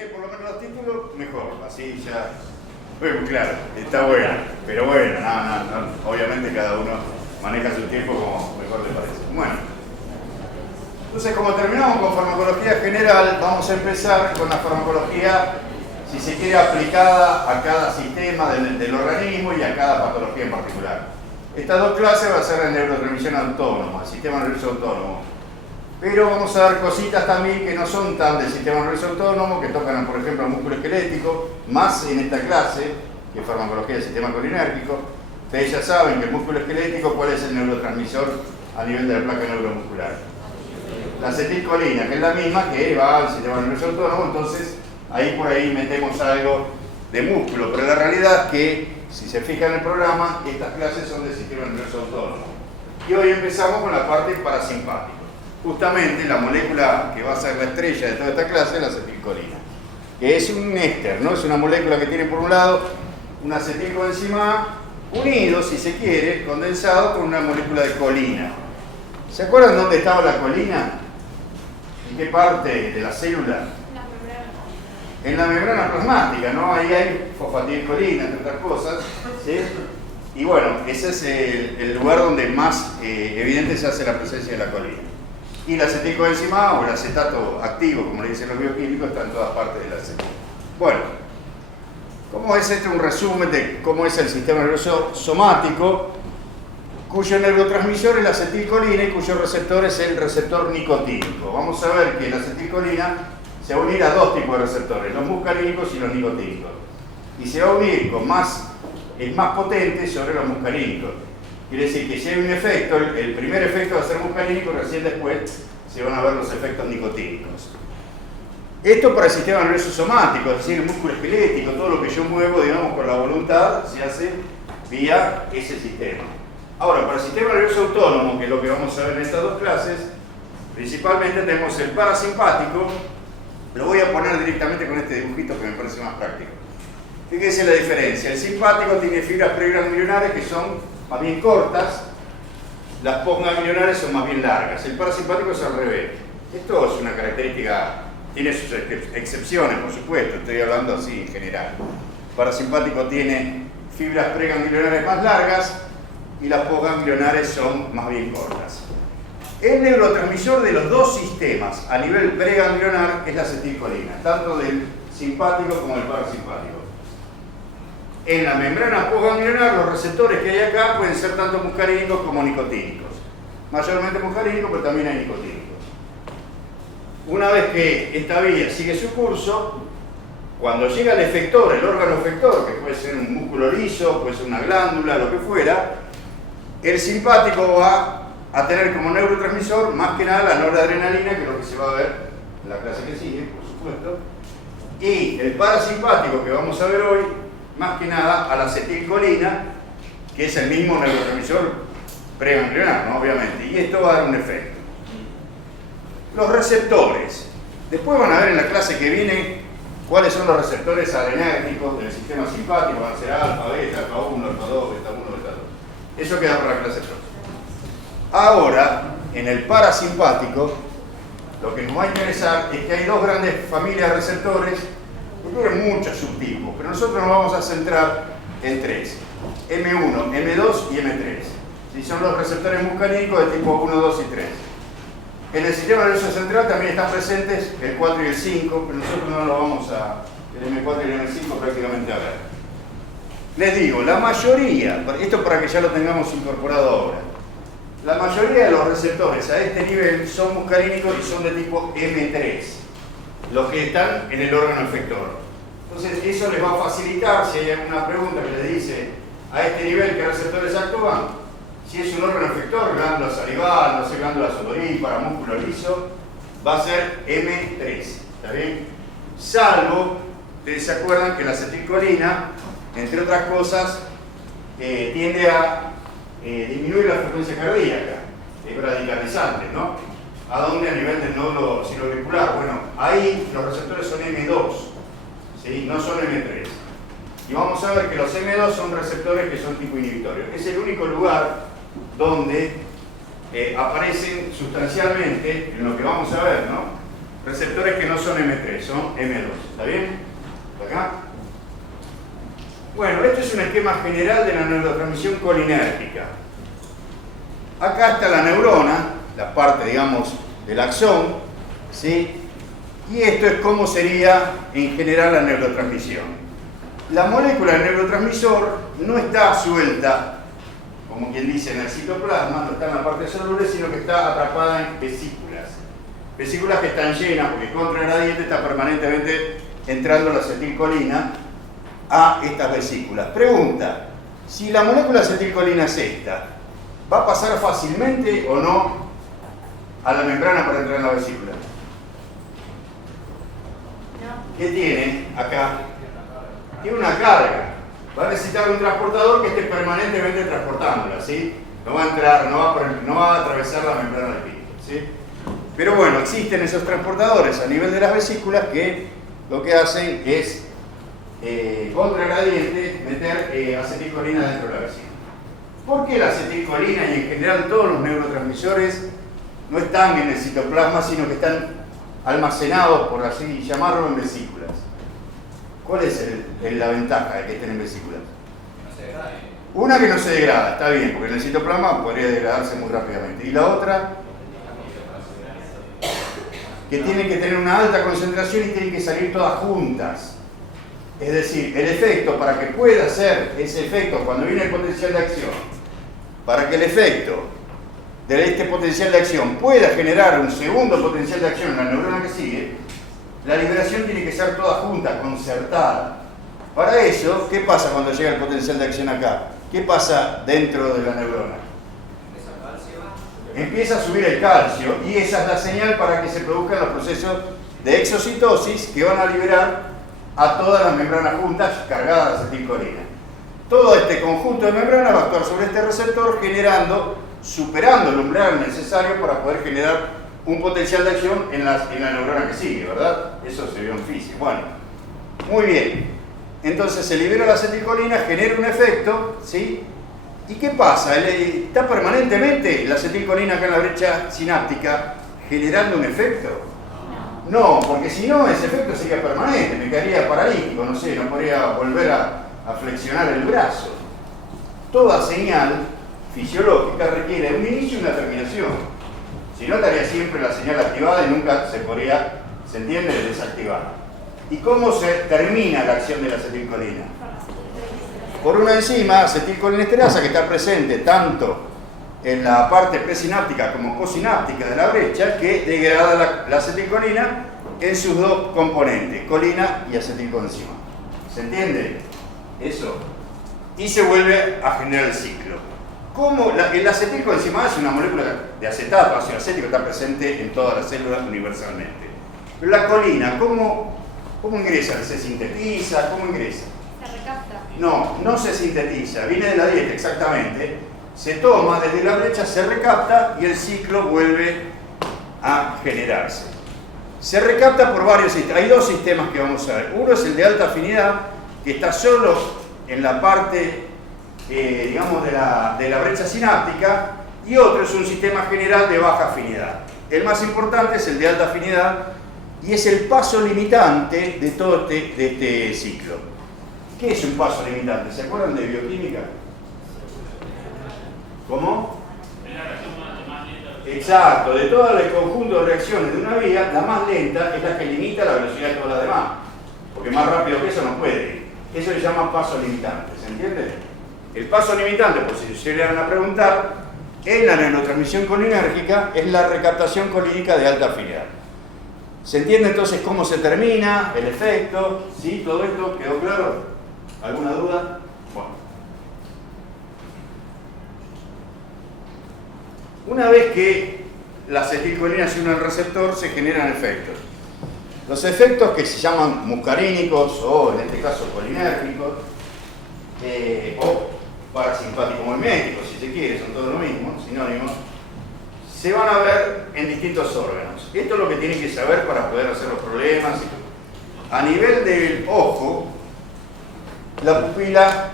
lee por lo menos los títulos, mejor, así ya fue muy claro, está bueno, pero bueno, obviamente cada uno maneja su tiempo como mejor le parece. Bueno, entonces como terminamos con farmacología general, vamos a empezar con la farmacología, si se quiere, aplicada a cada sistema del organismo y a cada patología en particular. Estas dos clases va a ser la neurotransmisión autónoma, el sistema nervioso autónomo. Pero vamos a dar cositas también que no son tan del sistema nervioso autónomo, que tocan, por ejemplo, el músculo esquelético, más en esta clase, que es farmacología del sistema colinérgico. Ustedes ya saben que el músculo esquelético, ¿cuál es el neurotransmisor a nivel de la placa neuromuscular? La acetilcolina, que es la misma que va al sistema nervioso autónomo, entonces ahí por ahí metemos algo de músculo, pero la realidad es que, si se fijan en el programa, estas clases son del sistema nervioso autónomo. Y hoy empezamos con la parte parasimpática. Justamente la molécula que va a ser la estrella de toda esta clase es la acetilcolina, que es un éster, ¿no? Es una molécula que tiene por un lado un acetilcoenzima A unido, si se quiere, condensado con una molécula de colina. ¿Se acuerdan dónde estaba la colina? ¿En qué parte de la célula? En la membrana plasmática, ¿no? Ahí hay fosfatidilcolina, entre otras cosas, ¿sí? Y bueno, ese es el lugar donde más evidente se hace la presencia de la colina. Y la acetilcoenzima A, o el acetato activo, como le dicen los bioquímicos, está en todas partes del acetil. Bueno, ¿cómo es un resumen de cómo es el sistema nervioso somático, cuyo neurotransmisor es la acetilcolina y cuyo receptor es el receptor nicotínico? Vamos a ver que la acetilcolina se va a unir a dos tipos de receptores, los muscarínicos y los nicotínicos. Y se va a unir con es más potente sobre los muscarínicos. Quiere decir que si hay un efecto, el primer efecto va a ser muscarínico, recién después se van a ver los efectos nicotínicos. Esto para el sistema nervioso somático, es decir, el músculo esquelético, todo lo que yo muevo, digamos, con la voluntad, se hace vía ese sistema. Ahora, para el sistema nervioso autónomo, que es lo que vamos a ver en estas dos clases, principalmente tenemos el parasimpático. Lo voy a poner directamente con este dibujito que me parece más práctico. Fíjense la diferencia. El simpático tiene fibras preganglionares que son más bien cortas, las postganglionares son más bien largas. El parasimpático es al revés. Esto es una característica, tiene sus excepciones, por supuesto, estoy hablando así en general. El parasimpático tiene fibras preganglionares más largas y las postganglionares son más bien cortas. El neurotransmisor de los dos sistemas a nivel preganglionar es la acetilcolina, tanto del simpático como del parasimpático. En la membrana postganglionar, los receptores que hay acá pueden ser tanto muscarínicos como nicotínicos. Mayormente muscarínicos, pero también hay nicotínicos. Una vez que esta vía sigue su curso, cuando llega el efector, el órgano efector, que puede ser un músculo liso, puede ser una glándula, lo que fuera, el simpático va a tener como neurotransmisor más que nada la noradrenalina, que es lo que se va a ver en la clase que sigue, por supuesto, y el parasimpático que vamos a ver hoy, más que nada a la acetilcolina, que es el mismo neurotransmisor preganglionar, ¿no? Obviamente, y esto va a dar un efecto. Los receptores. Después van a ver en la clase que viene cuáles son los receptores adrenérgicos del sistema simpático, van a ser alfa, beta, alfa 1, alfa 2, beta 1, beta 2. Eso queda para la clase próxima. Ahora, en el parasimpático, lo que nos va a interesar es que hay dos grandes familias de receptores que tienen muchos subtipos, pero nosotros nos vamos a centrar en tres: M1, M2 y M3. ¿Sí? Son los receptores muscarínicos de tipo 1, 2 y 3. En el sistema nervioso central también están presentes el 4 y el 5, pero nosotros no lo vamos el M4 y el M5 prácticamente a ver. Les digo, la mayoría, esto para que ya lo tengamos incorporado ahora, la mayoría de los receptores a este nivel son muscarínicos y son de tipo M3, los que están en el órgano efector. Entonces eso les va a facilitar, si hay alguna pregunta que les dice a este nivel qué receptores actúan, si es un órgano efector, glándula salival, no sé, glándula sudorípara, músculo liso, va a ser M3, ¿está bien? Salvo, ustedes se acuerdan que la acetilcolina, entre otras cosas, tiende a disminuir la frecuencia cardíaca, es radicalizante, ¿no? ¿A dónde? A nivel del nódulo sinoauricular. Bueno, ahí los receptores son M2, ¿sí? No son M3. Y vamos a ver que los M2 son receptores que son tipo inhibitorio. Es el único lugar donde aparecen sustancialmente, en lo que vamos a ver, ¿no? receptores que no son M3, son M2. ¿Está bien? ¿Acá? Bueno, este es un esquema general de la neurotransmisión colinérgica. Acá está la neurona, la parte, digamos, del axón, ¿sí? Y esto es cómo sería en general la neurotransmisión. La molécula del neurotransmisor no está suelta, como quien dice, en el citoplasma, no está en la parte celular, sino que está atrapada en vesículas. Vesículas que están llenas, porque contragradiente está permanentemente entrando la acetilcolina a estas vesículas. Pregunta, si la molécula acetilcolina es esta, ¿va a pasar fácilmente o no a la membrana para entrar en la vesícula? ¿Qué tiene acá? Tiene una carga. Va a necesitar un transportador que esté permanentemente transportándola, ¿sí? No va a entrar, no va a atravesar la membrana del pito, ¿sí? Pero bueno, existen esos transportadores a nivel de las vesículas que lo que hacen es contragradiente meter acetilcolina dentro de la vesícula. ¿Por qué la acetilcolina y en general todos los neurotransmisores no están en el citoplasma, sino que están almacenados, por así llamarlo, en vesículas? ¿Cuál es la ventaja de que estén en vesículas? No se degrade. Una, que no se degrada, está bien, porque en el citoplasma podría degradarse muy rápidamente. Y la otra, que tienen que tener una alta concentración y tienen que salir todas juntas. Es decir, el efecto, para que pueda ser ese efecto cuando viene el potencial de acción, para que el efecto de este potencial de acción pueda generar un segundo potencial de acción en la neurona que sigue, la liberación tiene que ser toda junta, concertada. Para eso, ¿qué pasa cuando llega el potencial de acción acá? ¿Qué pasa dentro de la neurona? Empieza a subir el calcio y esa es la señal para que se produzcan los procesos de exocitosis que van a liberar a todas las membranas juntas cargadas de acetilcolina. Todo este conjunto de membranas va a actuar sobre este receptor superando el umbral necesario para poder generar un potencial de acción en la neurona que sigue, ¿verdad? Eso se vio en física. Bueno, muy bien. Entonces se libera la acetilcolina, genera un efecto, ¿sí? ¿Y qué pasa? ¿Está permanentemente la acetilcolina acá en la brecha sináptica generando un efecto? No, porque si no, ese efecto sería permanente, me quedaría paralítico, no sé, no podría volver a flexionar el brazo. Toda señal fisiológica requiere un inicio y una terminación. Si no, estaría siempre la señal activada y nunca se podría, ¿se entiende?, desactivar. ¿Y cómo se termina la acción de la acetilcolina? Por una enzima, acetilcolinesterasa, que está presente tanto en la parte presináptica como posináptica de la brecha, que degrada la acetilcolina en sus dos componentes, colina y acetilcoenzima. ¿Se entiende eso? Y se vuelve a generar el ciclo. ¿Cómo? El acetilcoenzima es una molécula de acetato, ácido acético, está presente en todas las células universalmente. Pero la colina, ¿cómo ingresa? ¿Se sintetiza? ¿Cómo ingresa? Se recapta. No, no se sintetiza, viene de la dieta exactamente. Se toma desde la brecha, se recapta y el ciclo vuelve a generarse. Se recapta por varios sistemas. Hay dos sistemas que vamos a ver. Uno es el de alta afinidad, que está solo en la parte, digamos, de la brecha sináptica, y otro es un sistema general de baja afinidad. El más importante es el de alta afinidad y es el paso limitante de todo este ciclo. ¿Qué es un paso limitante? ¿Se acuerdan de bioquímica? ¿Cómo? Exacto, de todo el conjunto de reacciones de una vía, la más lenta es la que limita la velocidad de todas las demás, porque más rápido que eso no puede ir. Eso se llama paso limitante, ¿se entiende? El paso limitante, por si se llegan a preguntar, en la neurotransmisión colinérgica es la recaptación colínica de alta afinidad. ¿Se entiende entonces cómo se termina, el efecto? ¿Sí? ¿Todo esto quedó claro? ¿Alguna duda? Bueno. Una vez que la acetilcolina se une al receptor, se generan efectos. Los efectos, que se llaman muscarínicos o en este caso colinérgicos, o parasimpáticos miméticos, si se quiere, son todo lo mismo, sinónimos, se van a ver en distintos órganos. Esto es lo que tienen que saber para poder hacer los problemas. A nivel del ojo, la pupila,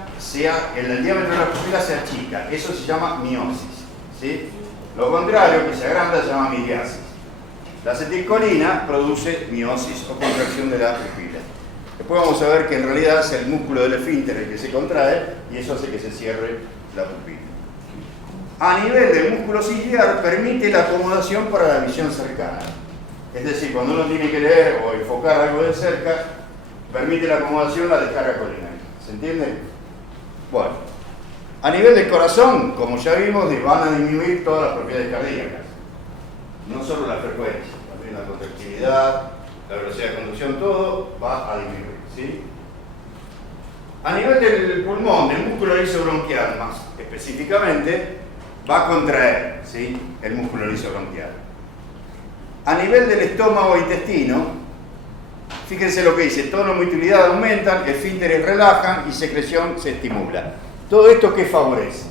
el diámetro de la pupila se achica, eso se llama miosis, ¿sí? Lo contrario, que se agranda, se llama miriasis. La acetilcolina produce miosis o contracción de la pupila. Después vamos a ver que en realidad es el músculo del esfínter el que se contrae y eso hace que se cierre la pupila. A nivel del músculo ciliar permite la acomodación para la visión cercana. Es decir, cuando uno tiene que leer o enfocar algo de cerca, permite la acomodación, la descarga colinárica. ¿Se entiende? Bueno, a nivel del corazón, como ya vimos, van a disminuir todas las propiedades cardíacas. No solo la frecuencia, también la contractilidad, la velocidad de conducción, todo va a disminuir, ¿sí? A nivel del pulmón, del músculo liso bronquial más específicamente, va a contraer, ¿sí?, el músculo liso bronquial. A nivel del estómago e intestino, fíjense lo que dice, tono y motilidad aumentan, esfínteres relajan y secreción se estimula. ¿Todo esto qué favorece?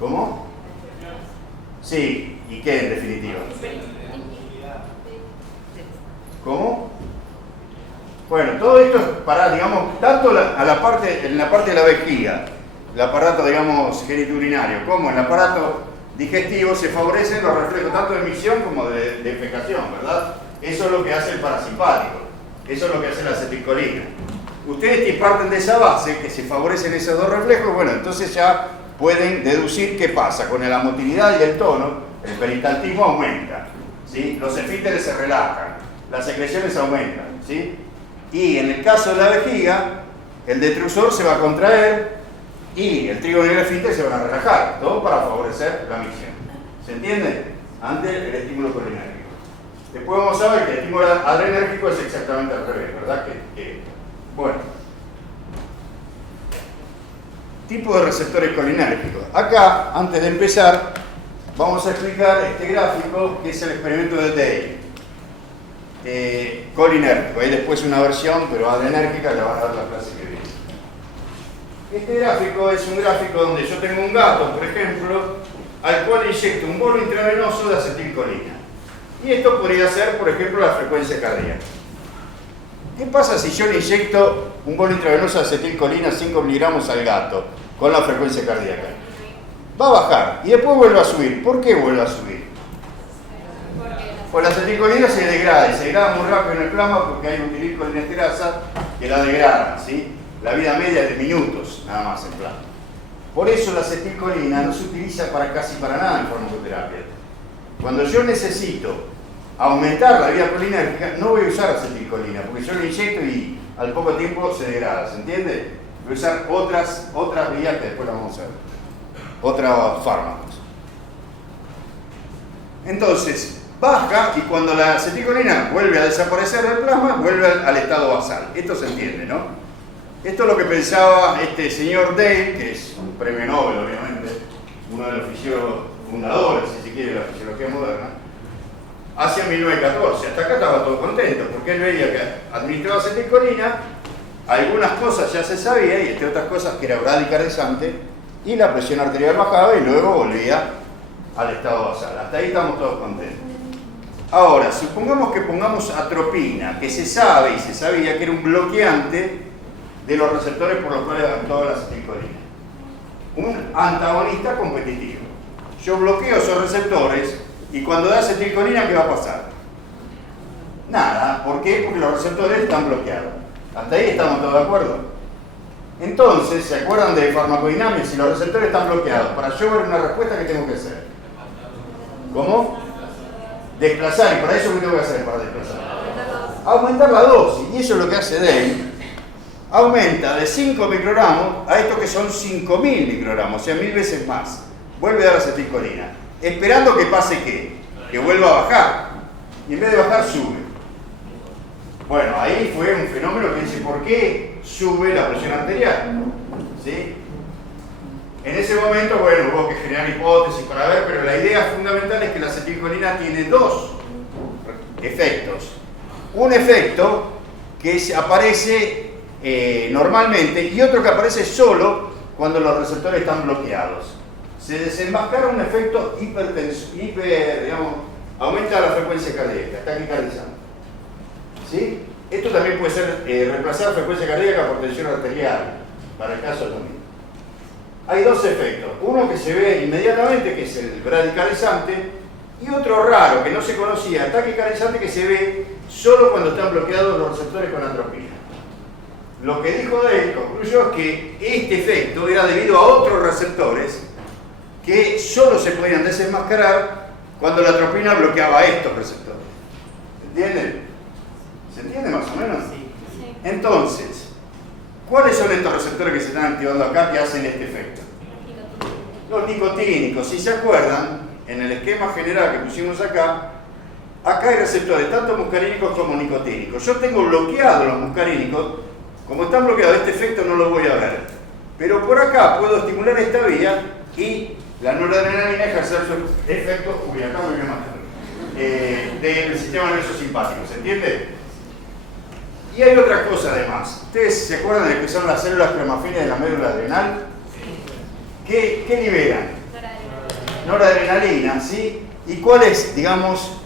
¿Cómo? Sí, ¿y qué en definitiva? ¿Cómo? Bueno, todo esto es para, digamos, tanto en la parte de la vejiga, el aparato, digamos, genitourinario, como en el aparato digestivo, se favorecen los reflejos tanto de emisión como de defecación, ¿verdad? Eso es lo que hace el parasimpático, eso es lo que hace la acetilcolina. Ustedes parten de esa base, que se favorecen esos dos reflejos, bueno, entonces ya pueden deducir qué pasa. Con la motilidad y el tono, el peristaltismo aumenta, ¿sí? Los esfínteres se relajan, las secreciones aumentan, ¿sí? Y en el caso de la vejiga, el detrusor se va a contraer y el trígono y el esfínter se van a relajar, todo para favorecer la misión. ¿Se entiende? Ante el estímulo colinérgico. Después vamos a ver que el estímulo adrenérgico es exactamente al revés, ¿verdad? Bueno. Tipo de receptores colinérgicos. Acá, antes de empezar, vamos a explicar este gráfico que es el experimento de Day. Colinérgico. Hay después una versión, pero adrenérgica, la van a dar la clase que viene. Este gráfico es un gráfico donde yo tengo un gato, por ejemplo, al cual inyecto un bolo intravenoso de acetilcolina. Y esto podría ser, por ejemplo, la frecuencia cardíaca. ¿Qué pasa si yo le inyecto un bolo intravenoso de acetilcolina 5 miligramos al gato con la frecuencia cardíaca? Va a bajar y después vuelve a subir. ¿Por qué vuelve a subir? Pues la acetilcolina se degrada y se degrada muy rápido en el plasma porque hay butililcolinesterasa que la degradan, ¿sí? La vida media es de minutos, nada más en plasma. Por eso la acetilcolina no se utiliza casi para nada en farmacoterapia. Cuando yo necesito aumentar la vida colinérgica, no voy a usar acetilcolina, porque yo lo inyecto y al poco tiempo se degrada, ¿se entiende? Voy a usar otras vías que después las vamos a ver, otros fármacos. Entonces, baja y cuando la acetilcolina vuelve a desaparecer del plasma, vuelve al estado basal. Esto se entiende, ¿no? Esto es lo que pensaba este señor Day, que es un premio Nobel, obviamente, uno de los fisiólogos fundadores, si se quiere, de la fisiología moderna, hacia 1914. Hasta acá estaba todo contento, porque él veía que administraba acetilcolina, algunas cosas ya se sabía, y entre otras cosas que era bradicardizante, y la presión arterial bajaba y luego volvía al estado basal. Hasta ahí estamos todos contentos. Ahora, supongamos que pongamos atropina, que se sabe y se sabía que era un bloqueante de los receptores por los cuales actuaba la acetilcolina. Un antagonista competitivo. Yo bloqueo esos receptores y cuando da acetilcolina, ¿qué va a pasar? Nada. ¿Por qué? Porque los receptores están bloqueados. Hasta ahí estamos todos de acuerdo. Entonces, ¿se acuerdan de farmacodinámica? Si los receptores están bloqueados, para yo ver una respuesta, ¿qué tengo que hacer? ¿Cómo? Desplazar. ¿Y para eso qué tengo que hacer para desplazar? Aumentar la dosis. Y eso es lo que hace Day. Aumenta de 5 microgramos a estos que son 5.000 microgramos, o sea, 1000 veces más. Vuelve a dar acetilcolina. Esperando que pase ¿qué? Que vuelva a bajar. Y en vez de bajar, sube. Bueno, ahí fue un fenómeno que dice, ¿por qué sube la presión arterial? ¿Sí? En ese momento, bueno, hubo que generar hipótesis para ver, pero la idea fundamental es que la acetilcolina tiene dos efectos. Un efecto que aparece normalmente y otro que aparece solo cuando los receptores están bloqueados. Se desenmascara un efecto digamos, aumenta la frecuencia cardíaca, taquicardizante. ¿Sí? Esto también puede ser reemplazar frecuencia cardíaca por tensión arterial, para el caso también. Hay dos efectos. Uno que se ve inmediatamente, que es el bradicardizante, Y otro raro que no se conocía, taquicardiazante, que se ve solo cuando están bloqueados los receptores con atropina. Lo que dijo él, concluyó, es que este efecto era debido a otros receptores que solo se podían desenmascarar cuando la atropina bloqueaba estos receptores. ¿Entienden? ¿Se entiende más o menos? Sí. Entonces, ¿cuáles son estos receptores que se están activando acá que hacen este efecto? Los nicotínicos. Si se acuerdan, en el esquema general que pusimos acá, acá hay receptores tanto muscarínicos como nicotínicos. Yo tengo bloqueados los muscarínicos. Como están bloqueados, este efecto no lo voy a ver. Pero por acá puedo estimular esta vía y la noradrenalina ejercer su efecto, uy, acá me voy a matar, del sistema nervioso simpático, ¿se entiende? Y hay otra cosa además. ¿Ustedes se acuerdan de lo que son las células cromafines de la médula adrenal? ¿Qué liberan? Noradrenalina, ¿sí? ¿Y cuál es, digamos,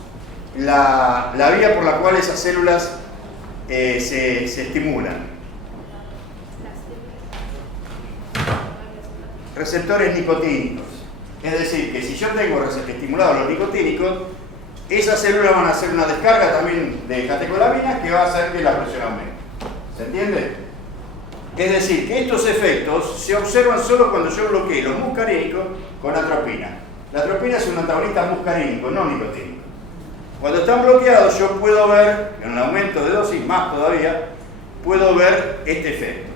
la vía por la cual esas células se estimulan? Receptores nicotínicos. Es decir, que si yo tengo estimulados los nicotínicos, esas células van a hacer una descarga también de catecolaminas que va a hacer que la presión aumente. ¿Se entiende? Es decir, que estos efectos se observan solo cuando yo bloqueo los muscarínicos con atropina. La atropina es un antagonista muscarínico, no nicotínico. Cuando están bloqueados yo puedo ver, en el aumento de dosis más todavía, puedo ver este efecto.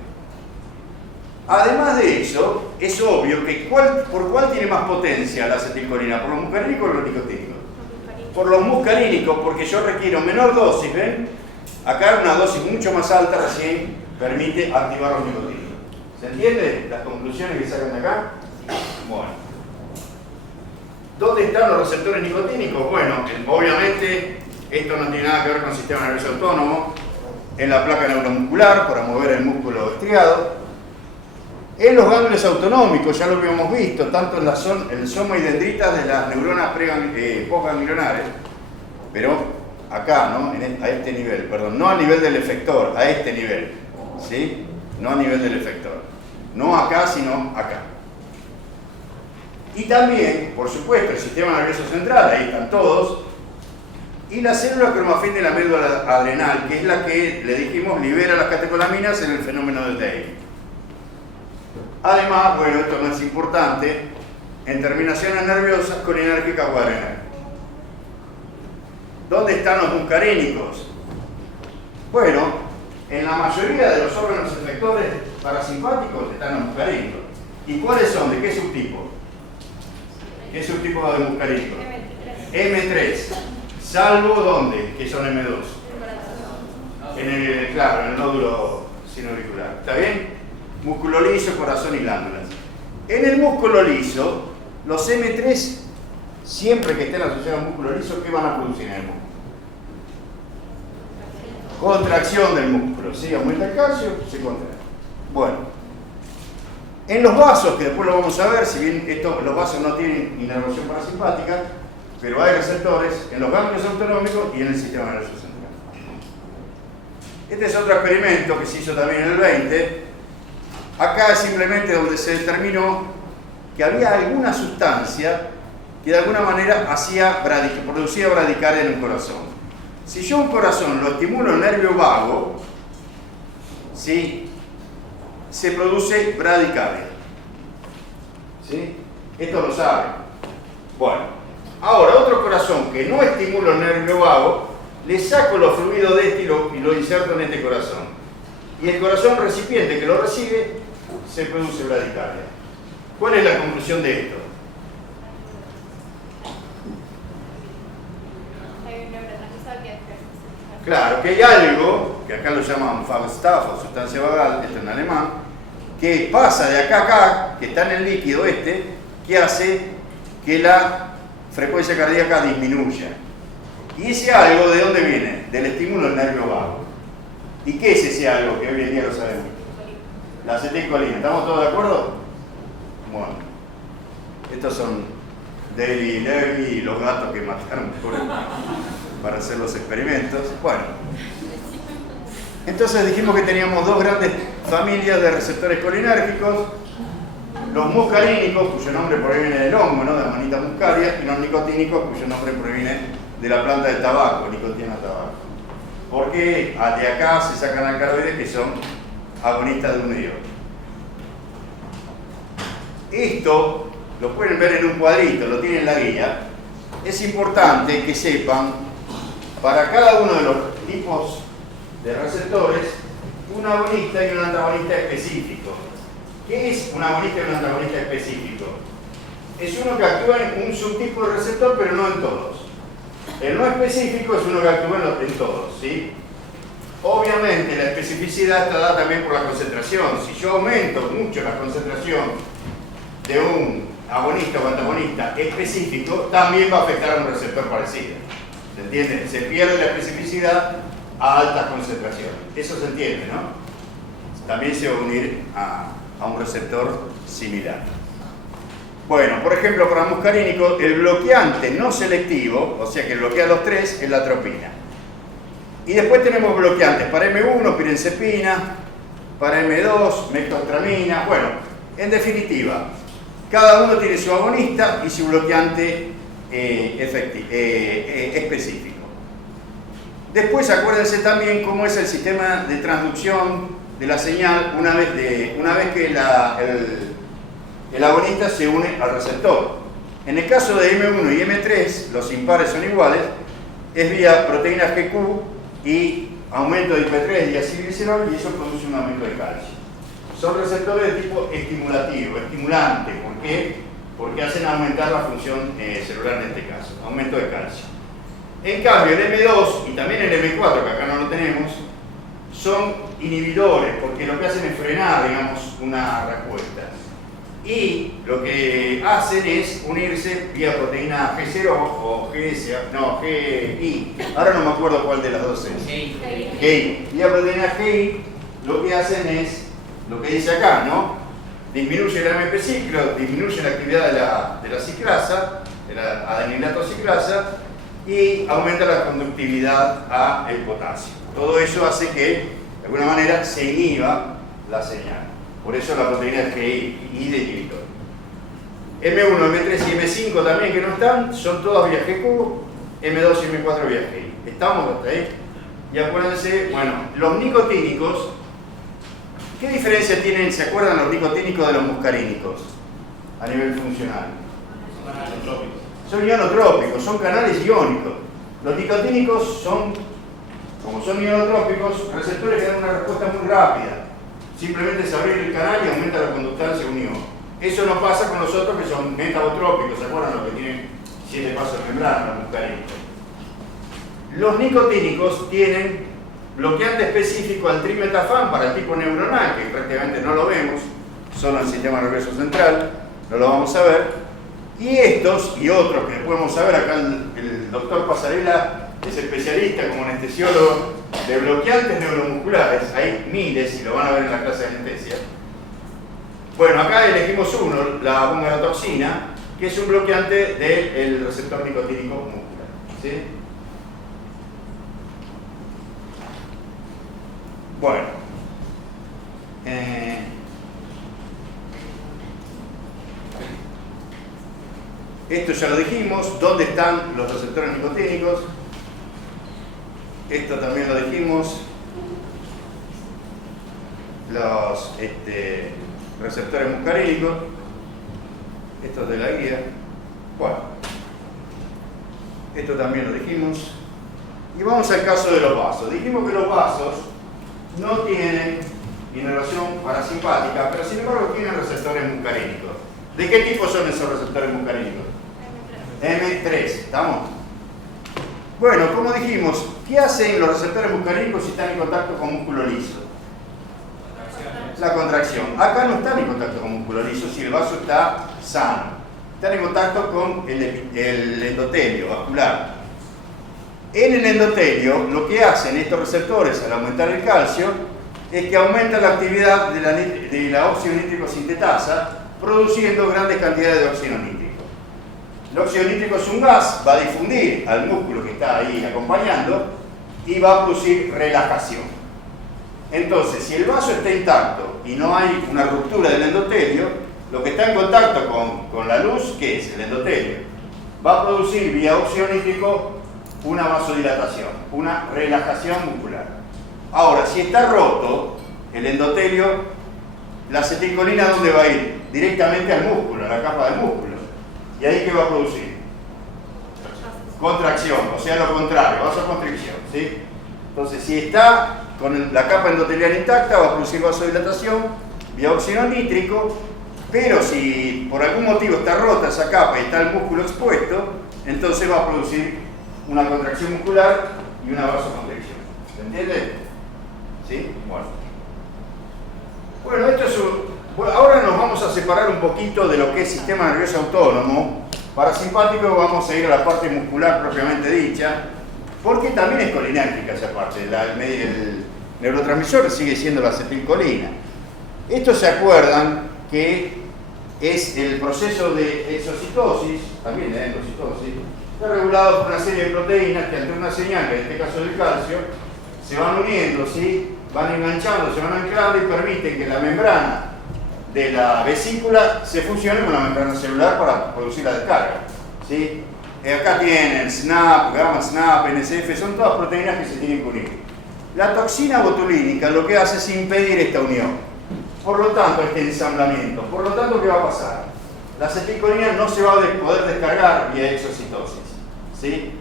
Además de eso, es obvio que ¿por cuál tiene más potencia la acetilcolina? ¿Por los muscarínicos o los nicotínicos? Por los muscarínicos, porque yo requiero menor dosis, ¿ven? Acá una dosis mucho más alta recién permite activar los nicotínicos. ¿Se entiende las conclusiones que sacan de acá? Bueno. ¿Dónde están los receptores nicotínicos? Bueno, obviamente esto no tiene nada que ver con el sistema nervioso autónomo, en la placa neuromuscular para mover el músculo estriado, en los ganglios autonómicos, ya lo habíamos visto, tanto en el soma y dendritas de las neuronas postganglionares, pero acá, ¿no? A este nivel, perdón, no a nivel del efector, a este nivel, ¿sí? No a nivel del efector, no acá, sino acá. Y también, por supuesto, el sistema nervioso central, ahí están todos, y la célula cromafín de la médula adrenal, que es la que, le dijimos, libera las catecolaminas en el fenómeno de Day. Además, bueno, esto no es importante, en terminaciones nerviosas colinérgicas o adrenales. ¿Dónde están los muscarínicos? Bueno, en la mayoría de los órganos efectores parasimpáticos están los muscarínicos. ¿Y cuáles son? ¿De qué subtipo? ¿Qué subtipo de muscarínico? M3. Salvo ¿dónde? Que son M2. Claro, en el nódulo sinoauricular. ¿Está bien? Músculo liso, corazón y glándulas. En el músculo liso, los M3, siempre que estén asociados al músculo liso, ¿qué van a producir en el músculo? Contracción del músculo. ¿Sí? Aumenta el calcio, se contrae. Bueno, en los vasos, que después lo vamos a ver, si bien los vasos no tienen inervación parasimpática, pero hay receptores en los ganglios autonómicos y en el sistema nervioso central. Este es otro experimento que se hizo también en el 20. Acá es simplemente donde se determinó que había alguna sustancia que de alguna manera producía bradicardia en el corazón. Si yo un corazón lo estimulo en nervio vago, ¿sí? Se produce bradicardia. ¿Sí? Esto lo saben. Bueno, ahora otro corazón que no estimulo el nervio vago, le saco los fluidos de este y lo inserto en este corazón. Y el corazón recipiente que lo recibe se produce bradicardia. ¿Cuál es la conclusión de esto? Claro, que hay algo, que acá lo llaman Falstaff o sustancia vagal, esto en alemán, que pasa de acá a acá, que está en el líquido que hace que la frecuencia cardíaca disminuya. ¿Y ese algo de dónde viene? Del estímulo del nervio vago. ¿Y qué es ese algo que hoy en día lo sabemos? La acetilcolina. ¿Estamos todos de acuerdo? Bueno, estos son Daly y Levy y los gatos que mataron para hacer los experimentos. Bueno, entonces dijimos que teníamos dos grandes familias de receptores colinérgicos, los muscarínicos, cuyo nombre proviene del hongo, ¿no? De Amanita muscaria, y los nicotínicos, cuyo nombre proviene de la planta del tabaco, Nicotiana tabaco. Porque de acá se sacan alcaloides que son agonistas de uno y otro. Esto lo pueden ver en un cuadrito, lo tienen en la guía. Es importante que sepan, para cada uno de los tipos de receptores, un agonista y un antagonista específico. ¿Qué es un agonista y un antagonista específico? Es uno que actúa en un subtipo de receptor, pero no en todos. El no específico es uno que actúa en todos, ¿sí? Obviamente la especificidad está dada también por la concentración. Si yo aumento mucho la concentración de un agonista o antagonista específico, también va a afectar a un receptor parecido. ¿Se entiende? Se pierde la especificidad a altas concentraciones. Eso se entiende, ¿no? También se va a unir a un receptor similar. Bueno, por ejemplo, para muscarínicos, el bloqueante no selectivo, o sea que bloquea los tres, es la atropina. Y después tenemos bloqueantes para M1, pirenzepina, para M2, mectostramina. Bueno, en definitiva, cada uno tiene su agonista y su bloqueante específico. Después acuérdense también cómo es el sistema de transducción de la señal una vez que el agonista se une al receptor. En el caso de M1 y M3, los impares son iguales, es vía proteína GQ y aumento de IP3 y acilglicerol, y eso produce un aumento de calcio. Son receptores de tipo estimulativo, estimulante. ¿Por qué? Porque hacen aumentar la función celular en este caso, aumento de calcio. En cambio, el M2 y también el M4, que acá no lo tenemos, son inhibidores, porque lo que hacen es frenar, digamos, una respuesta. Y lo que hacen es unirse vía proteína G0 o GI. Ahora no me acuerdo cuál de las dos es. GI. Vía proteína GI, lo que hacen es lo que dice acá, ¿no? Disminuye el AMP ciclo, disminuye la actividad de la ciclasa, de la adenilato ciclasa, y aumenta la conductividad al potasio. Todo eso hace que, de alguna manera, se inhiba la señal. Por eso la proteína es GI y de inhibidor. M1, M3 y M5 también que no están, son todas vía GQ, M2 y M4 vía GI. ¿Estamos hasta ahí? Y acuérdense, bueno, los nicotínicos, ¿qué diferencia tienen, se acuerdan, los nicotínicos de los muscarínicos a nivel funcional? Son ionotrópicos, son canales iónicos. Los nicotínicos son, como son ionotrópicos, receptores que dan una respuesta muy rápida. Simplemente es abrir el canal y aumenta la conductancia unión. Eso no pasa con los otros que son metabotrópicos, ¿se acuerdan? Los que tienen 7 pasos de membrana, los muscarínicos. Los nicotínicos tienen bloqueante específico al trimetafán para el tipo neuronal, que prácticamente no lo vemos, solo en el sistema nervioso central, no lo vamos a ver. Y estos y otros que podemos saber, acá el doctor Pasarela es especialista como anestesiólogo de bloqueantes neuromusculares, hay miles y lo van a ver en la clase de anestesia. Bueno, acá elegimos uno, la bungarotoxina, que es un bloqueante del receptor nicotínico muscular, ¿sí? Bueno, esto ya lo dijimos. ¿Dónde están los receptores nicotínicos? Esto también lo dijimos. Los receptores muscarínicos. Esto es de la guía. Bueno, esto también lo dijimos. Y vamos al caso de los vasos. Dijimos que los vasos no tienen inervación parasimpática, pero sin embargo tienen receptores muscarínicos. ¿De qué tipo son esos receptores muscarínicos? M3, ¿estamos? Bueno, como dijimos, ¿qué hacen los receptores muscarínicos si están en contacto con músculo liso? La contracción. Acá no están en contacto con músculo liso si el vaso está sano. Están en contacto con el endotelio vascular. En el endotelio, lo que hacen estos receptores al aumentar el calcio es que aumenta la actividad de la óxido nítrico sintetasa, produciendo grandes cantidades de óxido nítrico. El óxido nítrico es un gas, va a difundir al músculo que está ahí acompañando y va a producir relajación. Entonces, si el vaso está intacto y no hay una ruptura del endotelio, lo que está en contacto con la luz, ¿qué es? El endotelio. Va a producir vía óxido nítrico una vasodilatación, una relajación muscular. Ahora, si está roto el endotelio, la acetilcolina, ¿dónde va a ir? Directamente al músculo, a la capa del músculo. ¿Y ahí qué va a producir? Contracción, o sea, lo contrario, vasoconstricción, ¿sí? Entonces, si está con la capa endotelial intacta, va a producir vasodilatación, vía óxido nítrico, pero si por algún motivo está rota esa capa y está el músculo expuesto, entonces va a producir una contracción muscular y una vasoconstricción. ¿Se entiende? ¿Sí? Bueno, esto es ahora nos vamos a separar un poquito de lo que es sistema nervioso autónomo. Parasimpático, vamos a ir a la parte muscular propiamente dicha, porque también es colinérgica esa parte. El neurotransmisor sigue siendo la acetilcolina. Estos se acuerdan que es el proceso de exocitosis, también de endocitosis, está regulado por una serie de proteínas que ante una señal, que en este caso el calcio, se van uniendo, ¿sí? Van enganchando, se van anclando y permiten que la membrana de la vesícula se fusione con la membrana celular para producir la descarga, ¿sí? Acá tienen SNAP, gamma SNAP, NSF, son todas proteínas que se tienen que unir. La toxina botulínica lo que hace es impedir esta unión, por lo tanto este ensamblamiento. Por lo tanto, ¿qué va a pasar? La acetilcolina no se va a poder descargar vía exocitosis, ¿sí?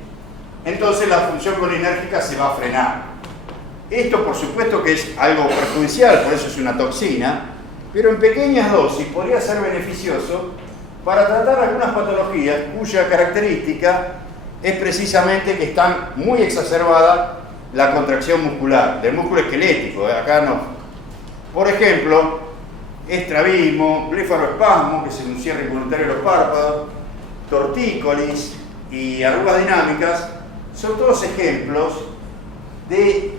Entonces la función colinérgica se va a frenar. Esto por supuesto que es algo perjudicial, por eso es una toxina, pero en pequeñas dosis podría ser beneficioso para tratar algunas patologías cuya característica es precisamente que están muy exacerbada la contracción muscular, del músculo esquelético, acá no. Por ejemplo, estrabismo, blefaroespasmo, que es un cierre involuntario de los párpados, tortícolis y arrugas dinámicas, son todos ejemplos de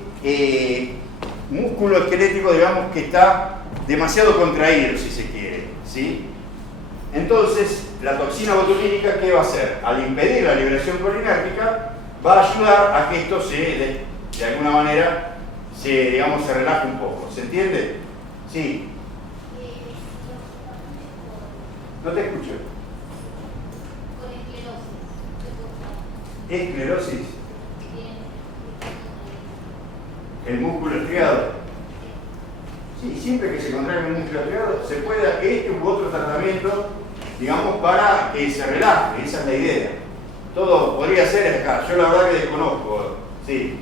músculo esquelético, digamos, que está demasiado contraído, si se quiere, ¿sí? Entonces, la toxina botulínica, ¿qué va a hacer? Al impedir la liberación colinérgica, va a ayudar a que esto de alguna manera, se relaje un poco. ¿Se entiende? Sí. No te escucho. Esclerosis. El músculo estriado. Sí, siempre que se contrae el músculo estriado, se puede dar este u otro tratamiento, digamos, para que se relaje. Esa es la idea. Todo podría ser acá. Yo la verdad que desconozco. Sí.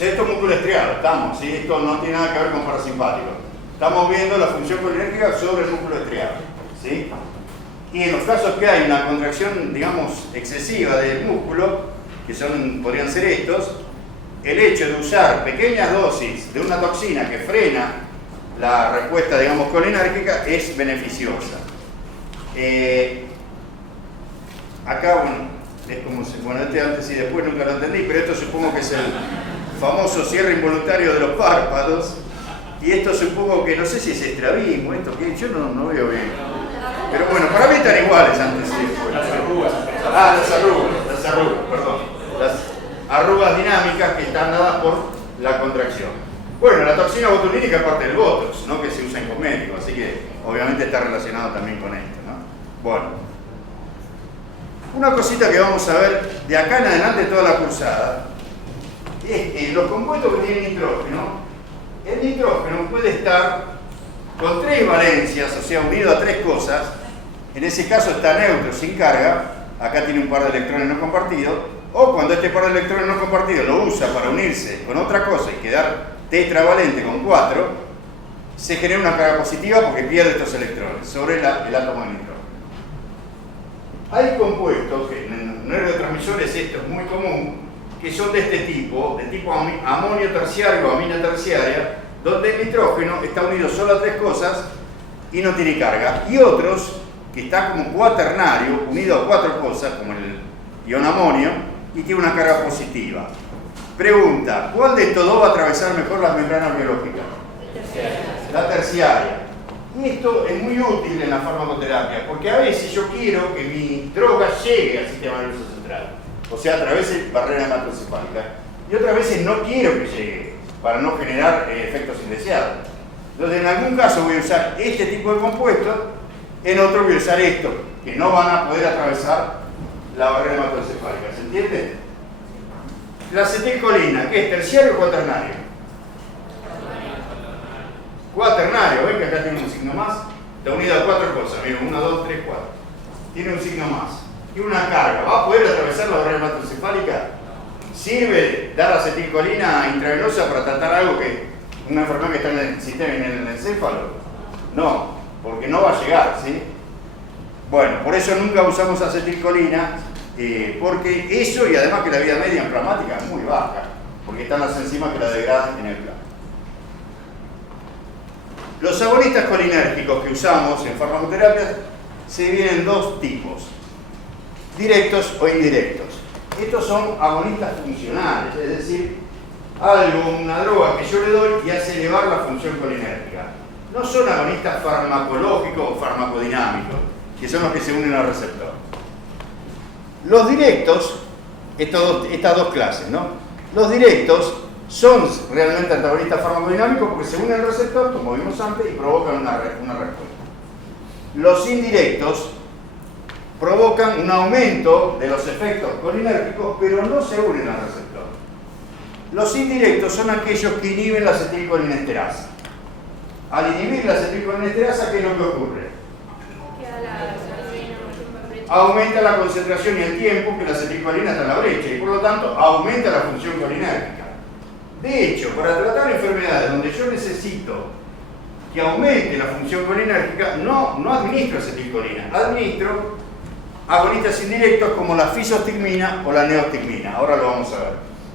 Esto es músculo estriado, estamos, ¿sí? Esto no tiene nada que ver con parasimpático. Estamos viendo la función colinérgica sobre el músculo estriado, ¿sí? Y en los casos que hay una contracción, digamos, excesiva del músculo, que podrían ser estos, el hecho de usar pequeñas dosis de una toxina que frena la respuesta, digamos, colinérgica es beneficiosa. Acá, bueno, es como este antes y después nunca lo entendí, pero esto supongo que es el famoso cierre involuntario de los párpados, y esto supongo que, no sé si es estrabismo, esto que yo no veo bien, pero bueno, para mí están iguales antes y después. Las arrugas, perdón, las arrugas dinámicas que están dadas por la contracción. Bueno, la toxina botulínica es parte del botox, ¿no? Que se usa en cosméticos, así que obviamente está relacionado también con esto, ¿no? Bueno, una cosita que vamos a ver de acá en adelante toda la cursada es que los compuestos que tienen nitrógeno, el nitrógeno puede estar con 3 valencias, o sea, unido a 3 cosas. En ese caso está neutro, sin carga, acá tiene un par de electrones no compartidos, o cuando este par de electrones no compartidos lo usa para unirse con otra cosa y quedar tetravalente con 4, se genera una carga positiva porque pierde estos electrones sobre el átomo de nitrógeno. Hay compuestos que en neurotransmisores, esto es muy común, que son de este tipo, de tipo amonio terciario o amina terciaria, donde el nitrógeno está unido solo a 3 cosas y no tiene carga, y otros que está como cuaternario, unido a 4 cosas, como el ion amonio, y tiene una carga positiva. Pregunta, ¿cuál de estos dos va a atravesar mejor las membranas biológicas? La terciaria. Y esto es muy útil en la farmacoterapia, porque a veces yo quiero que mi droga llegue al sistema nervioso central, o sea, atraviese barrera hematocefálica, y otras veces no quiero que llegue, para no generar efectos indeseados. Entonces, en algún caso voy a usar este tipo de compuestos, en otro voy a usar esto, que no van a poder atravesar la barrera hematocefálica. ¿Se entiende? La acetilcolina, ¿qué es? ¿Terciario o cuaternario? Cuaternario, ¿ven que acá tiene un signo más? Está unido a 4 cosas, miren, 1, 2, 3, 4. Tiene un signo más. Y una carga. ¿Va a poder atravesar la barrera hematocefálica? ¿Sirve dar acetilcolina intravenosa para tratar algo que una enfermedad que está en el sistema, en el encéfalo? No, porque no va a llegar, ¿sí? Bueno, por eso nunca usamos acetilcolina, porque eso, y además que la vida media inflamática es muy baja, porque están las enzimas que la degradan en el plasma. Los agonistas colinérgicos que usamos en farmacoterapia se dividen en 2 tipos, directos o indirectos. Estos son agonistas funcionales, es decir, algo, una droga que yo le doy y hace elevar la función colinérgica. No son agonistas farmacológicos o farmacodinámicos, que son los que se unen al receptor. Los directos, estas dos clases, ¿no? Los directos son realmente antagonistas farmacodinámicos porque se unen al receptor, como vimos antes, y provocan una respuesta. Los indirectos provocan un aumento de los efectos colinérgicos, pero no se unen al receptor. Los indirectos son aquellos que inhiben la acetilcolinesterasa. Al inhibir la acetilcolinesterasa, ¿qué es lo que ocurre? Aumenta la concentración y el tiempo que la acetilcolina está en la brecha y por lo tanto aumenta la función colinérgica. De hecho, para tratar enfermedades donde yo necesito que aumente la función colinérgica, no administro acetilcolina, administro agonistas indirectos como la fisostigmina o la neostigmina. Ahora lo vamos a ver.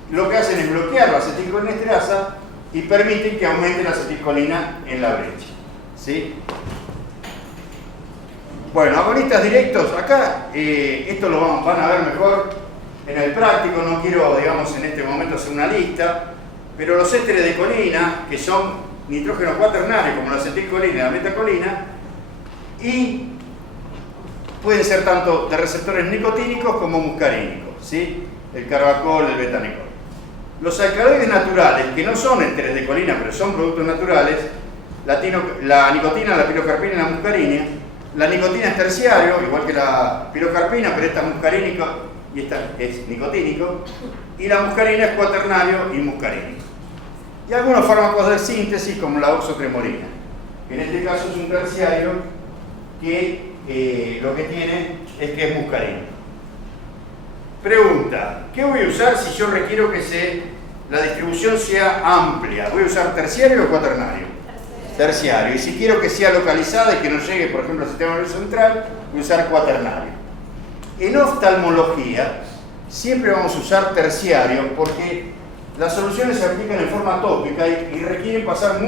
Lo que hacen es bloquear la acetilcolinesterasa y permiten que aumente la acetilcolina en la brecha. ¿Sí? Bueno, agonistas directos, acá esto lo van a ver mejor en el práctico, no quiero, digamos, en este momento hacer una lista, pero los ésteres de colina, que son nitrógenos cuaternarios como la acetilcolina y la metacolina, y pueden ser tanto de receptores nicotínicos como muscarínicos, ¿sí? El carbacol, el betanicol. Los alcaloides naturales, que no son ésteres de colina, pero son productos naturales, la nicotina, la pilocarpina y la muscarina. La nicotina es terciario, igual que la pilocarpina, pero esta es muscarínico y esta es nicotínico. Y la muscarina es cuaternario y muscarínico. Y algunos fármacos de síntesis, como la oxotremolina, que en este caso es un terciario que lo que tiene es que es muscarínico. Pregunta, ¿qué voy a usar si yo requiero que la distribución sea amplia? ¿Voy a usar terciario o cuaternario? Terciario. Y si quiero que sea localizada y que no llegue, por ejemplo, al sistema nervioso central, voy a usar cuaternario. En oftalmología siempre vamos a usar terciario porque las soluciones se aplican en forma tópica y requieren pasar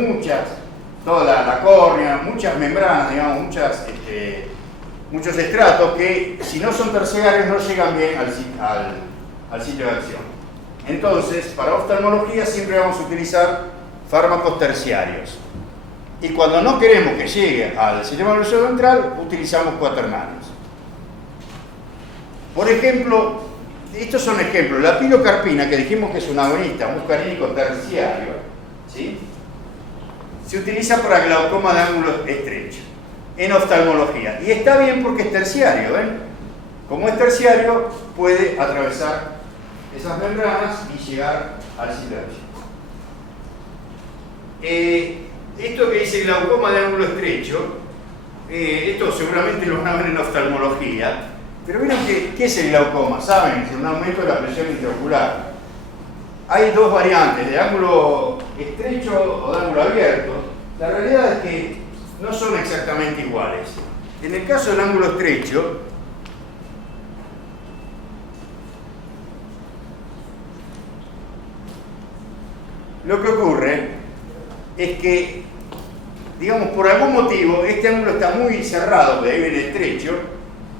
toda la córnea, muchas membranas, digamos, muchos estratos que si no son terciarios no llegan bien al sitio de acción. Entonces, para oftalmología siempre vamos a utilizar fármacos terciarios. Y cuando no queremos que llegue al sistema nervioso central, utilizamos cuaternarios. Por ejemplo, estos son ejemplos. La pilocarpina, que dijimos que es un agonista muscarínico terciario, ¿sí? Se utiliza para glaucoma de ángulo estrecho en oftalmología. Y está bien porque es terciario, ¿ven? Como es terciario, puede atravesar esas membranas y llegar al sitio de acción. Esto que dice glaucoma de ángulo estrecho, esto seguramente lo van a ver en oftalmología, pero miren ¿qué es el glaucoma? Saben, es un aumento de la presión intraocular. Hay dos variantes, de ángulo estrecho o de ángulo abierto. La realidad es que no son exactamente iguales. En el caso del ángulo estrecho, lo que ocurre es que digamos, por algún motivo, este ángulo está muy cerrado, de ahí viene estrecho,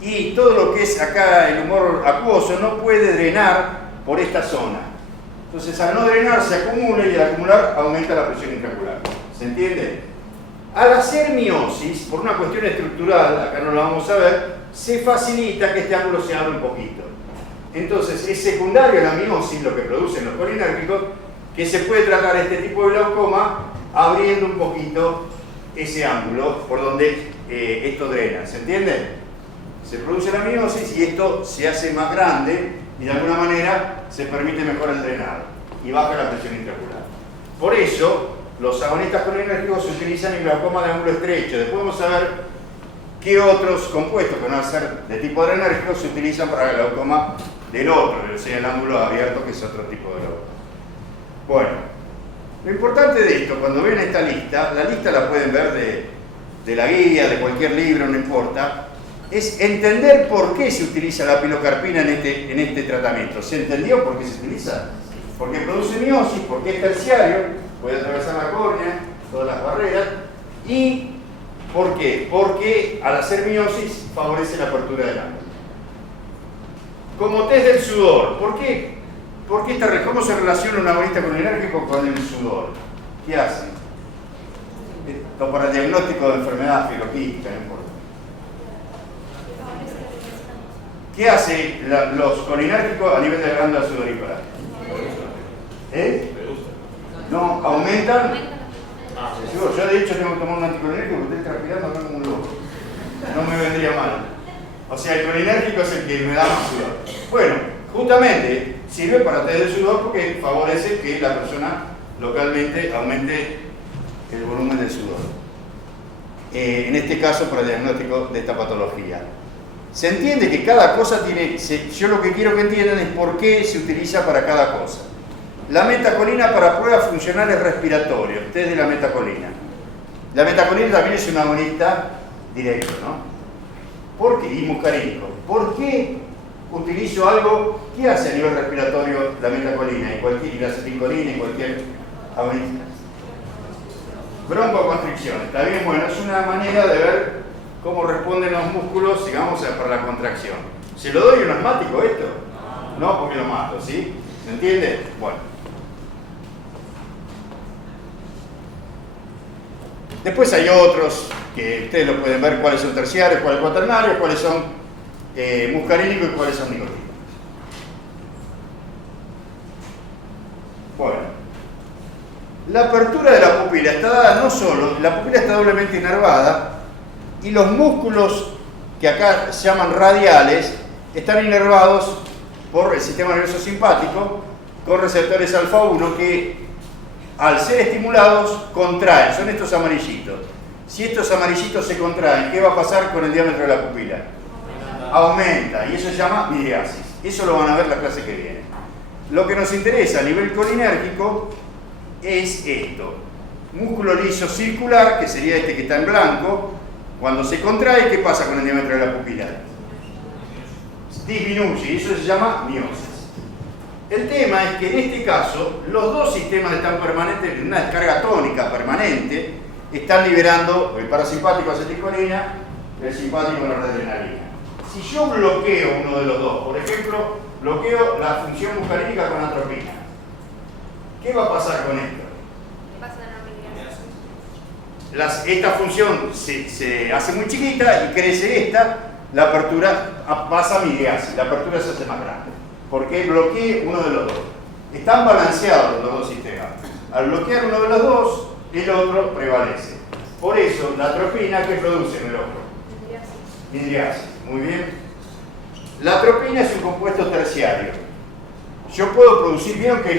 y todo lo que es acá el humor acuoso no puede drenar por esta zona. Entonces, al no drenar se acumula y al acumular aumenta la presión intraocular. ¿Se entiende? Al hacer miosis, por una cuestión estructural, acá no lo vamos a ver, se facilita que este ángulo se abra un poquito. Entonces, es secundario a la miosis, lo que producen los colinérgicos, que se puede tratar este tipo de glaucoma abriendo un poquito ese ángulo por donde esto drena. ¿Se entiende? Se produce la miosis y esto se hace más grande y de alguna manera se permite mejor el drenado y baja la presión intraocular. Por eso, los agonistas colinérgicos se utilizan en glaucoma de ángulo estrecho. Después vamos a ver qué otros compuestos que no van a ser de tipo adrenérgico se utilizan para el glaucoma del otro, o sea, el ángulo abierto, que es otro tipo de glaucoma. Bueno, lo importante de esto, cuando ven esta lista, la lista la pueden ver de la guía, de cualquier libro, no importa, es entender por qué se utiliza la pilocarpina en este tratamiento. ¿Se entendió por qué se utiliza? Porque produce miosis, porque es terciario, puede atravesar la córnea, todas las barreras, y ¿por qué? Porque al hacer miosis favorece la apertura del ángulo. Como test del sudor, ¿por qué? ¿Cómo se relaciona un agonista colinérgico con el sudor? ¿Qué hace? Esto para el diagnóstico de enfermedad filoquística, no importa. ¿Qué hace los colinérgicos a nivel de la glándula sudorípara? No, aumentan. Yo de hecho tengo que tomar un anticolinérgico porque estoy transpirando acá como un loco. No me vendría mal. O sea, el colinérgico es el que me da más sudor. Bueno, justamente sirve para test del sudor porque favorece que la persona localmente aumente el volumen del sudor. En este caso, para el diagnóstico de esta patología. Se entiende que cada cosa tiene... Yo lo que quiero que entiendan es por qué se utiliza para cada cosa. La metacolina para pruebas funcionales respiratorias, test de la metacolina. La metacolina también es un agonista directo, ¿no? ¿Por qué? Y muscarínico. ¿Por qué utilizo algo? ¿Qué hace a nivel respiratorio la metacolina y la acetilcolina y cualquier agonista? Broncoconstricción. Está bien, bueno, es una manera de ver cómo responden los músculos, digamos, para la contracción. ¿Se lo doy un asmático esto? No, porque lo mato, ¿sí? ¿Se entiende? Bueno. Después hay otros que ustedes lo pueden ver, cuáles son terciarios, cuáles cuaternarios, cuáles son muscarínicos y cuáles son nicotínicos. Bueno, la apertura de la pupila está dada no solo, la pupila está doblemente inervada y los músculos que acá se llaman radiales están inervados por el sistema nervioso simpático con receptores alfa 1 que al ser estimulados contraen, son estos amarillitos. Si estos amarillitos se contraen, ¿qué va a pasar con el diámetro de la pupila? Aumenta, y eso se llama miriasis. Eso lo van a ver la clase que viene. Lo que nos interesa a nivel colinérgico es esto. Músculo liso circular, que sería este que está en blanco. Cuando se contrae, ¿qué pasa con el diámetro de la pupila? Disminuye, y eso se llama miosis. El tema es que en este caso, los dos sistemas están permanentes, en una descarga tónica permanente, están liberando el parasimpático acetilcolina, el simpático noradrenalina. Si yo bloqueo uno de los dos, por ejemplo, bloqueo la función muscarínica con atropina, ¿qué va a pasar con esto? Esta función se hace muy chiquita y crece esta, la apertura pasa a miriasis, la apertura se hace más grande. Porque bloqueé uno de los dos. Están balanceados los dos sistemas. Al bloquear uno de los dos, el otro prevalece. Por eso, la atropina, ¿qué produce en el otro? Miriasis. Muy bien. La atropina es un compuesto terciario. Yo puedo producir, vieron que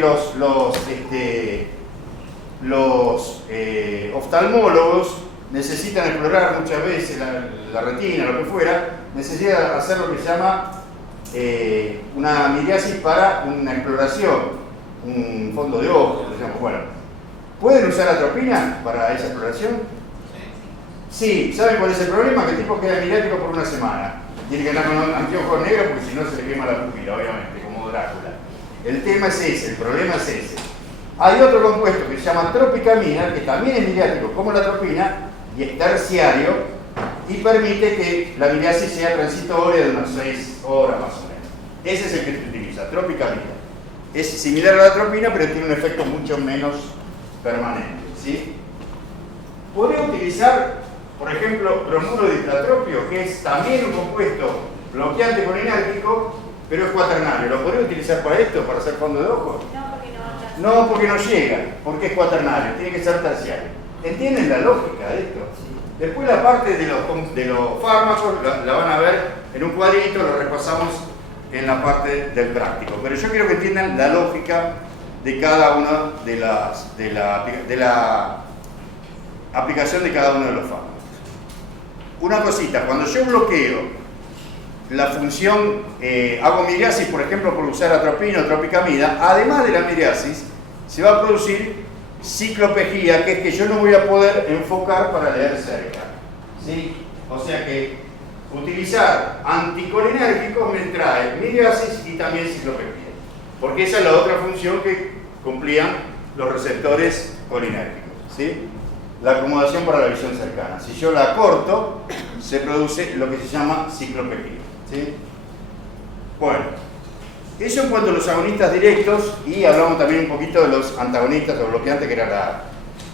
los oftalmólogos necesitan explorar muchas veces la retina, lo que fuera, necesitan hacer lo que se llama una miriasis para una exploración, un fondo de ojo, digamos. Bueno, ¿pueden usar atropina para esa exploración? Sí. ¿Saben cuál es el problema? Que el tipo queda miriático por una semana. Tiene que andar con anteojos negros porque si no se le quema la pupila, obviamente, como Drácula. El tema es ese, el problema es ese. Hay otro compuesto que se llama tropicamina, que también es miriático como la atropina, y es terciario y permite que la miriasis sea transitoria de unas 6 horas más o menos. Ese es el que se utiliza, tropicamida. Es similar a la atropina, pero tiene un efecto mucho menos permanente, ¿sí? Podría utilizar, por ejemplo, bromuro de ditratropio, que es también un compuesto bloqueante colinérgico, pero es cuaternario. ¿Lo podría utilizar para esto, para hacer fondo de ojo? No, porque no llega, porque es cuaternario, tiene que ser terciario. ¿Entienden la lógica de esto? Después la parte de los fármacos la van a ver en un cuadrito, lo repasamos en la parte del práctico. Pero yo quiero que entiendan la lógica de cada una de la aplicación de cada uno de los fármacos. Una cosita, cuando yo bloqueo la función, hago miriasis, por ejemplo, por usar atropina o tropicamida, además de la miriasis, se va a producir ciclopegía, que es que yo no voy a poder enfocar para leer cerca, ¿sí? O sea que utilizar anticolinérgicos me trae miriasis y también ciclopegía, porque esa es la otra función que cumplían los receptores colinérgicos, ¿sí? La acomodación para la visión cercana. Si yo la corto, se produce lo que se llama ciclopegía, ¿sí? Bueno, eso en cuanto a los agonistas directos, y hablamos también un poquito de los antagonistas o bloqueantes, que era la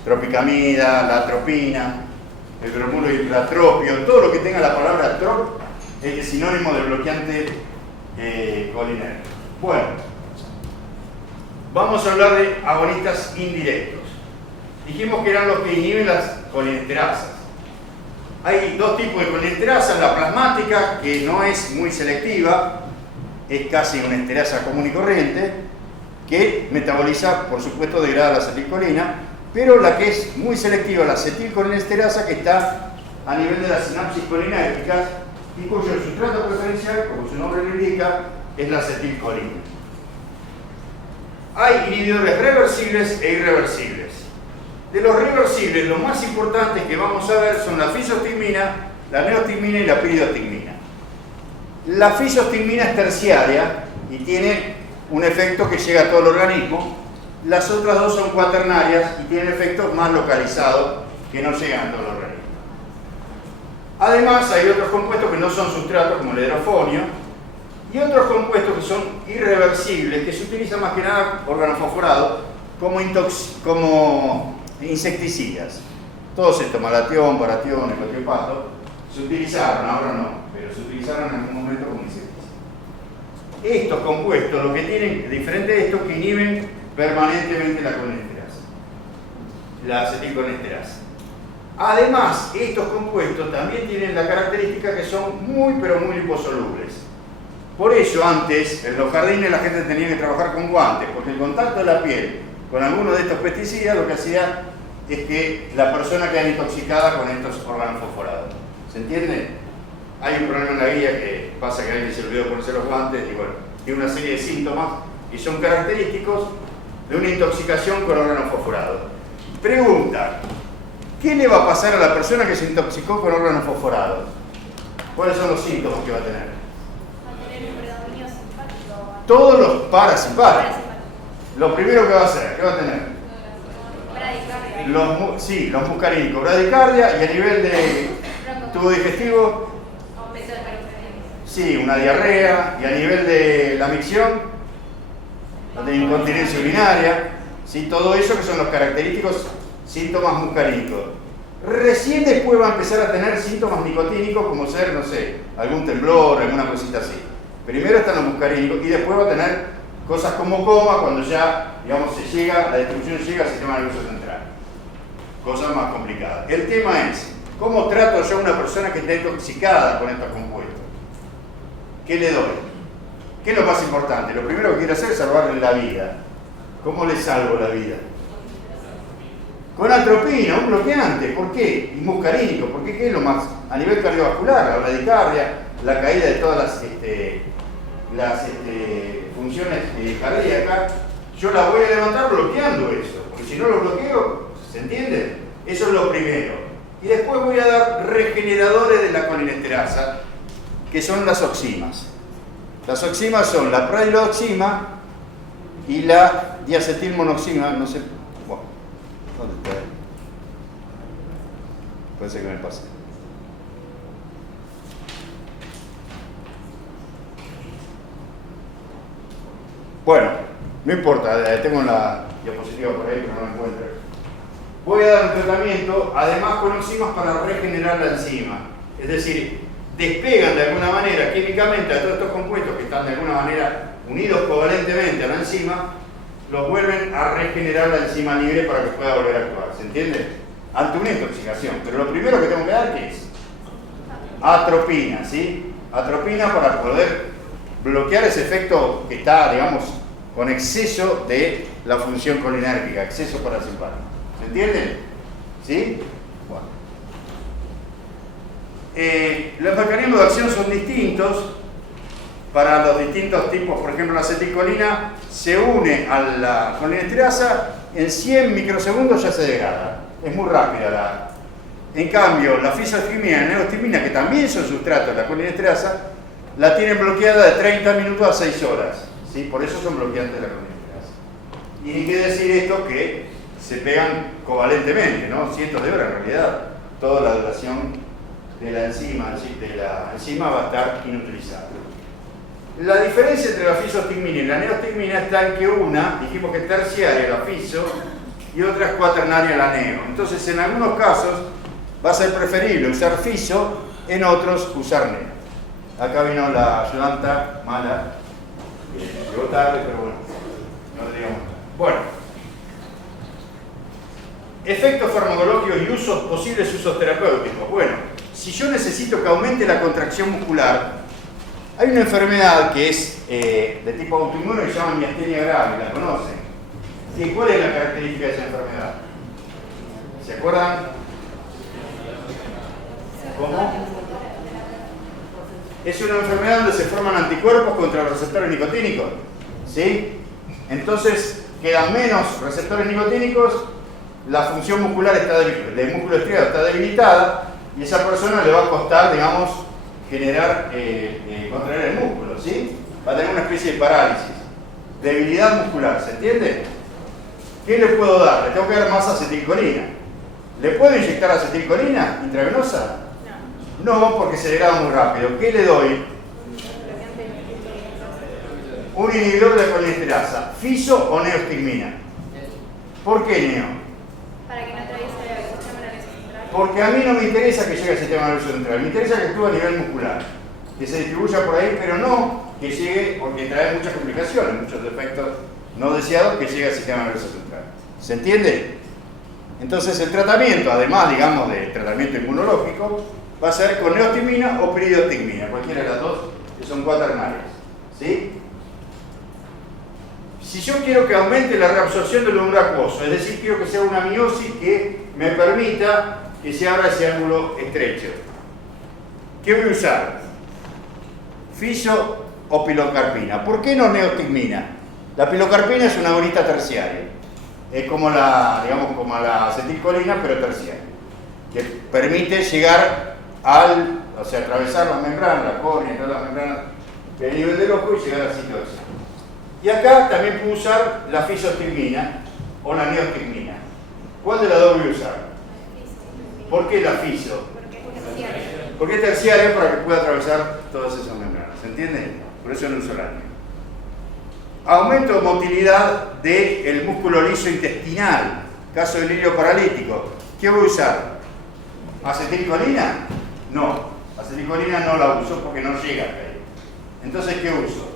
tropicamida, la atropina, el bromuro y el atropio, todo lo que tenga la palabra trop es sinónimo de bloqueante colinérgico. Bueno, vamos a hablar de agonistas indirectos. Dijimos que eran los que inhiben las colinesterasas. Hay dos tipos de colinesterasas, la plasmática, que no es muy selectiva, es casi una esterasa común y corriente, que metaboliza, por supuesto, degrada la acetilcolina, pero la que es muy selectiva, la acetilcolinesterasa, que está a nivel de las sinapsis colinérgicas y cuyo sustrato preferencial, como su nombre lo indica, es la acetilcolina. Hay inhibidores reversibles e irreversibles. De los reversibles, los más importantes que vamos a ver son la fisostigmina, la neostigmina y la piridostigmina. La fisostigmina es terciaria y tiene un efecto que llega a todo el organismo. Las otras dos son cuaternarias y tienen efectos más localizados que no llegan a todo el organismo. Además, hay otros compuestos que no son sustratos, como el hidrofonio, y otros compuestos que son irreversibles, que se utilizan más que nada organofosforados como insecticidas. Todos estos, malatión, baratión, ecotiopato, se utilizaron, ahora no, pero se utilizaron en algún momento como insecticidas. Estos compuestos, lo que tienen diferente de estos, que inhiben permanentemente la colinesterasa, la acetilcolinesterasa. Además, estos compuestos también tienen la característica que son muy, pero muy liposolubles. Por eso antes, en los jardines, la gente tenía que trabajar con guantes, porque el contacto de la piel con alguno de estos pesticidas lo que hacía es que la persona queda intoxicada con estos organofosforados. ¿Se entiende? Hay un problema en la guía que pasa que alguien se olvidó ponerse los guantes y bueno, tiene una serie de síntomas y son característicos de una intoxicación con organofosforados. Pregunta, ¿qué le va a pasar a la persona que se intoxicó con organofosforados? ¿Cuáles son los síntomas que va a tener? Va a tener un predominio simpático. Todos los parasimpáticos. Lo primero que va a hacer, ¿qué va a tener? Bradicardia. Sí, los muscarínicos, bradicardia, y a nivel de tubo digestivo, Aumento de peritonitis. sí, una diarrea, y a nivel de la micción, de incontinencia urinaria, sí, todo eso que son los característicos síntomas muscarínicos. Recién después va a empezar a tener síntomas nicotínicos, como ser, no sé, algún temblor, alguna cosita así. Primero están los muscarínicos y después va a tener cosas como coma cuando ya, digamos, la distribución llega al sistema nervioso central. Cosas más complicadas. El tema es, ¿cómo trato yo a una persona que está intoxicada con estos compuestos? ¿Qué le doy? ¿Qué es lo más importante? Lo primero que quiero hacer es salvarle la vida. ¿Cómo le salvo la vida? Con atropina, un bloqueante. ¿Por qué? Y muscarínico. ¿Por qué? ¿Qué es lo más? A nivel cardiovascular, la bradicardia, la caída de todas las funciones cardíacas, yo la voy a levantar bloqueando eso, porque si no lo bloqueo, ¿se entiende? Eso es lo primero. Y después voy a dar regeneradores de la colinesterasa, que son las oximas. Las oximas son la pradiloxima y la diacetilmonoxima, no sé, bueno, ¿dónde está? Puede ser que me pase. Bueno, no importa, tengo la diapositiva por ahí, pero no la encuentro. Voy a dar un tratamiento, además con enzimas para regenerar la enzima. Es decir, despegan de alguna manera químicamente a todos estos compuestos que están de alguna manera unidos covalentemente a la enzima, los vuelven a regenerar la enzima libre para que pueda volver a actuar. ¿Se entiende? Ante una intoxicación. Pero lo primero que tengo que dar, ¿qué es? Atropina, ¿sí? Atropina para poder bloquear ese efecto que está, digamos, con exceso de la función colinérgica, exceso parasimpático. ¿Se entiende? ¿Sí? Bueno. Los mecanismos de acción son distintos para los distintos tipos. Por ejemplo, la acetilcolina se une a la colinesterasa, en 100 microsegundos ya se degrada. Es muy rápida. En cambio, la fisostigmina y la neostigmina, que también son sustratos de la colinesterasa, la tienen bloqueada de 30 minutos a 6 horas. ¿Sí? Por eso son bloqueantes de la colinesterasa. Y ni qué decir esto que se pegan covalentemente, ¿no? Cientos de horas en realidad. Toda la duración de la enzima va a estar inutilizada. La diferencia entre la fisostigmina y la neostigmina está en que una, dijimos que es terciaria la fiso y otra es cuaternaria la neo. Entonces, en algunos casos va a ser preferible usar fiso, en otros usar neo. Acá vino la ayudanta mala, llegó tarde, pero bueno, no le digamos nada. Bueno, efectos farmacológicos y posibles usos terapéuticos. Bueno, si yo necesito que aumente la contracción muscular, hay una enfermedad que es de tipo autoinmune que se llama miastenia gravis, ¿la conocen? ¿Y cuál es la característica de esa enfermedad? ¿Se acuerdan? ¿Cómo? Es una enfermedad donde se forman anticuerpos contra los receptores nicotínicos, ¿sí? Entonces quedan menos receptores nicotínicos, la función muscular del músculo estriado está debilitada y a esa persona le va a costar, digamos, contraer el músculo, ¿sí? Va a tener una especie de parálisis, debilidad muscular, ¿se entiende? ¿Qué le puedo dar? Le tengo que dar más acetilcolina. ¿Le puedo inyectar acetilcolina intravenosa? No, porque se degrada muy rápido. ¿Qué le doy? Un inhibidor de colinesterasa, fiso o neostigmina. ¿Por qué neo? Para que no atraviese el sistema nervioso central. Porque a mí no me interesa que llegue al sistema nervioso central, me interesa que actúe a nivel muscular, que se distribuya por ahí, pero no que llegue, porque trae muchas complicaciones, muchos defectos no deseados, que llegue al sistema nervioso central. ¿Se entiende? Entonces el tratamiento, además, digamos, del tratamiento inmunológico, va a ser con neostigmina o piridostigmina, cualquiera de las dos, que son cuaternarias. ¿Sí? Si yo quiero que aumente la reabsorción del humor acuoso, es decir, quiero que sea una miosis que me permita que se abra ese ángulo estrecho, ¿qué voy a usar? Fiso o pilocarpina. ¿Por qué no neostigmina? La pilocarpina es una agonista terciaria. Es como la acetilcolina, pero terciaria, que permite llegar atravesar las membranas, la córnea, todas las membranas del nivel del ojo y llegar al sitio de acción. Y acá también puedo usar la fisostigmina o la neostigmina. ¿Cuál de las dos voy a usar? ¿Por qué la fiso? Porque es terciaria para que pueda atravesar todas esas membranas. ¿Se entiende? Por eso no uso la neo. Aumento de motilidad del músculo liso intestinal. Caso de delirio paralítico. ¿Qué voy a usar? ¿Acetilcolina? No. Acetilcolina no la uso porque no llega hasta ahí. Entonces, ¿qué uso?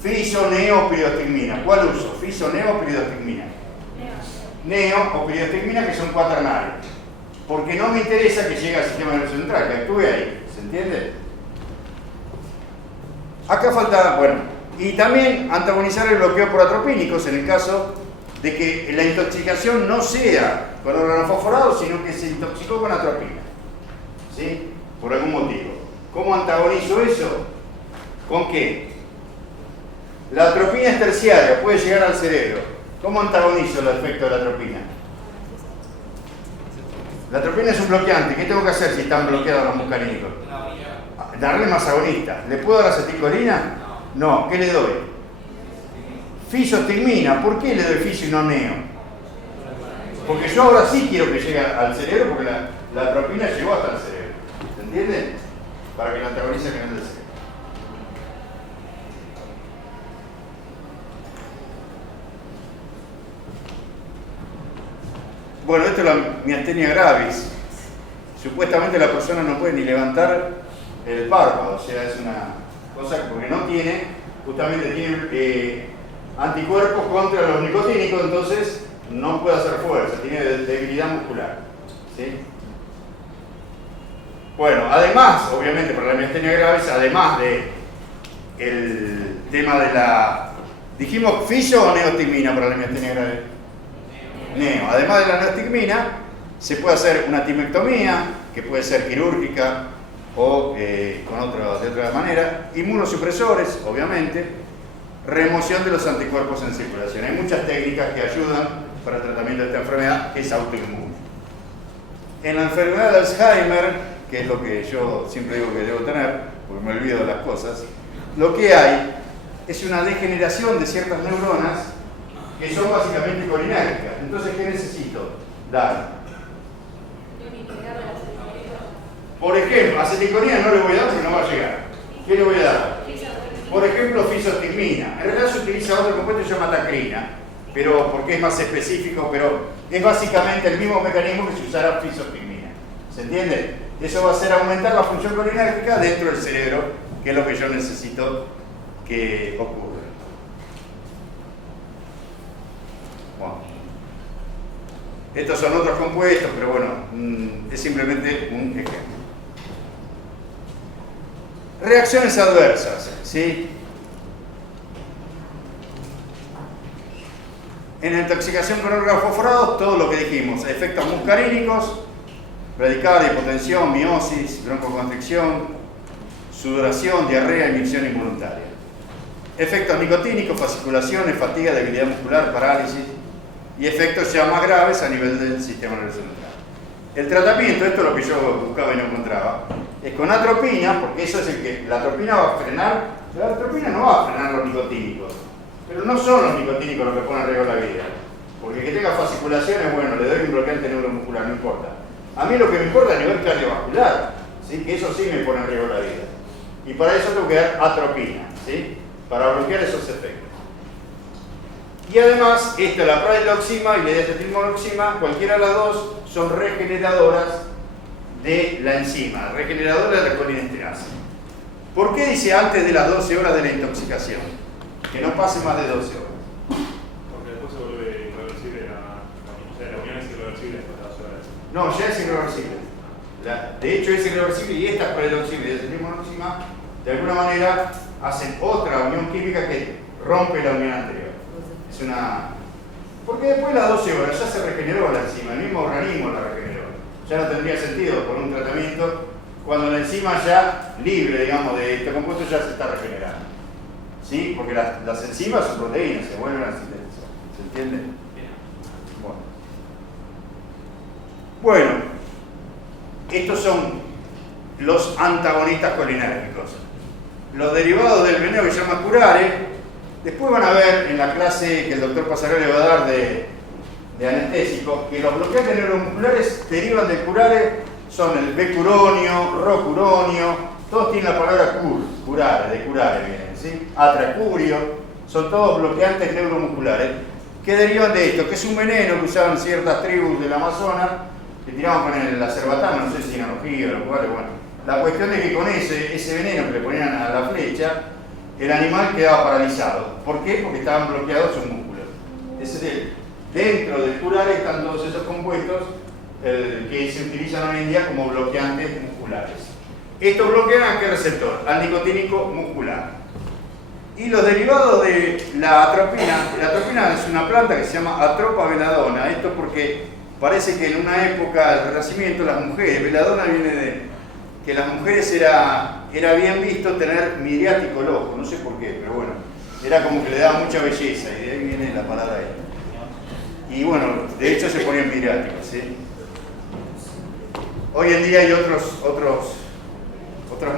Fiso, neo o piridostigmina. ¿Cuál uso? Fiso, neo o piridostigmina. Neo o piridostigmina, que son cuaternarios. Porque no me interesa que llegue al sistema nervioso central, que actúe ahí. ¿Se entiende? Acá falta, bueno, y también antagonizar el bloqueo por atropínicos en el caso de que la intoxicación no sea con organofosforados, sino que se intoxicó con atropina. ¿Sí? Por algún motivo. ¿Cómo antagonizo eso? ¿Con qué? La atropina es terciaria, puede llegar al cerebro. ¿Cómo antagonizo el efecto de la atropina? La atropina es un bloqueante. ¿Qué tengo que hacer si están bloqueados los muscarínicos? Darle más agonista. ¿Le puedo dar acetilcolina? No. ¿Qué le doy? Fisostigmina. ¿Por qué le doy fiso y no neo? Porque yo ahora sí quiero que llegue al cerebro porque la atropina llegó hasta el cerebro. ¿Se entiende? Para que la antagonice al canal del cerebro. Bueno, esto es la miastenia gravis. Supuestamente la persona no puede ni levantar el párpado, o sea, es una cosa porque no tiene, justamente tiene anticuerpos contra los nicotínicos, entonces no puede hacer fuerza, tiene debilidad muscular. ¿Sí? Bueno, además, obviamente para la miastenia gravis, además de el tema de la... ¿Dijimos fisio o neostigmina para la miastenia gravis? Neo. Además de la neostigmina, se puede hacer una timectomía, que puede ser quirúrgica o de otra manera, inmunosupresores, obviamente, remoción de los anticuerpos en circulación. Hay muchas técnicas que ayudan para el tratamiento de esta enfermedad, que es autoinmune. En la enfermedad de Alzheimer, que es lo que yo siempre digo que debo tener, porque me olvido de las cosas, lo que hay es una degeneración de ciertas neuronas que son básicamente colinérgicas. Entonces, ¿qué necesito? Dar. Por ejemplo, acetilcolina no le voy a dar porque no va a llegar. ¿Qué le voy a dar? Por ejemplo, fisostigmina. En realidad se utiliza otro compuesto que se llama tacrina, pero porque es más específico, pero es básicamente el mismo mecanismo que se usara fisostigmina. ¿Se entiende? Eso va a hacer aumentar la función colinérgica dentro del cerebro, que es lo que yo necesito que ocurra. Bueno. Estos son otros compuestos, pero bueno, es simplemente un ejemplo. Reacciones adversas, ¿sí? En la intoxicación con organofosforados, todo lo que dijimos, efectos muscarínicos, bradicardia, hipotensión, miosis, broncoconstricción, sudoración, diarrea, inyección involuntaria. Efectos nicotínicos, fasciculaciones, fatiga, debilidad muscular, parálisis y efectos ya más graves a nivel del sistema nervioso central. El tratamiento, esto es lo que yo buscaba y no encontraba, es con atropina, porque eso es el que la atropina va a frenar. La atropina no va a frenar los nicotínicos, pero no son los nicotínicos los que ponen en riesgo la vida. Porque que tenga fasciculaciones, bueno, le doy un bloqueante neuromuscular, no importa. A mí lo que me importa es a nivel cardiovascular, ¿sí? Que eso sí me pone en riesgo la vida. Y para eso tengo que dar atropina, ¿sí? Para bloquear esos efectos. Y además, la pradiloxima y la diacetilmonoxima, cualquiera de las dos, son regeneradoras de la enzima, regeneradora de la colinesterasa. ¿Por qué dice antes de las 12 horas de la intoxicación? Que no pase más de 12 horas. Porque después se vuelve irreversible la unión es irreversible después de las horas. No, ya es irreversible. De hecho es irreversible y esta pradiloxima y diacetilmonoxima de alguna manera hacen otra unión química que rompe la unión anterior. Es una... Porque después de las 12 horas ya se regeneró la enzima, el mismo organismo la regeneró. Ya no tendría sentido por un tratamiento cuando la enzima ya libre, digamos, de este compuesto ya se está regenerando. ¿Sí? Porque las enzimas son proteínas, se vuelven a sintetizar. ¿Se entiende? Bueno, estos son los antagonistas colinérgicos. Los derivados del veneno que se llama curare. Después van a ver en la clase que el doctor Pasarelli va a dar de anestésico que los bloqueantes neuromusculares derivan del curare, son el becuronio, rocuronio, todos tienen la palabra curare, de curare vienen, ¿sí? Atracurio, son todos bloqueantes neuromusculares que derivan de esto, que es un veneno que usaban ciertas tribus del Amazonas, que tiraban con el acerbatano, no sé si en analogía o lo cual, bueno. La cuestión es que con ese veneno que le ponían a la flecha, el animal quedaba paralizado. ¿Por qué? Porque estaban bloqueados sus músculos. Dentro del curare están todos esos compuestos que se utilizan hoy en día como bloqueantes musculares. Estos bloquean a qué receptor? Al nicotínico muscular. Y los derivados de la atropina es una planta que se llama Atropa veladona. Esto porque parece que en una época del Renacimiento las mujeres, veladona viene de que las mujeres era bien visto tener miriático el ojo, no sé por qué, pero bueno, era como que le daba mucha belleza y de ahí viene la palabra ahí. Y bueno, de hecho se ponían miriáticos, ¿sí? Hoy en día hay otras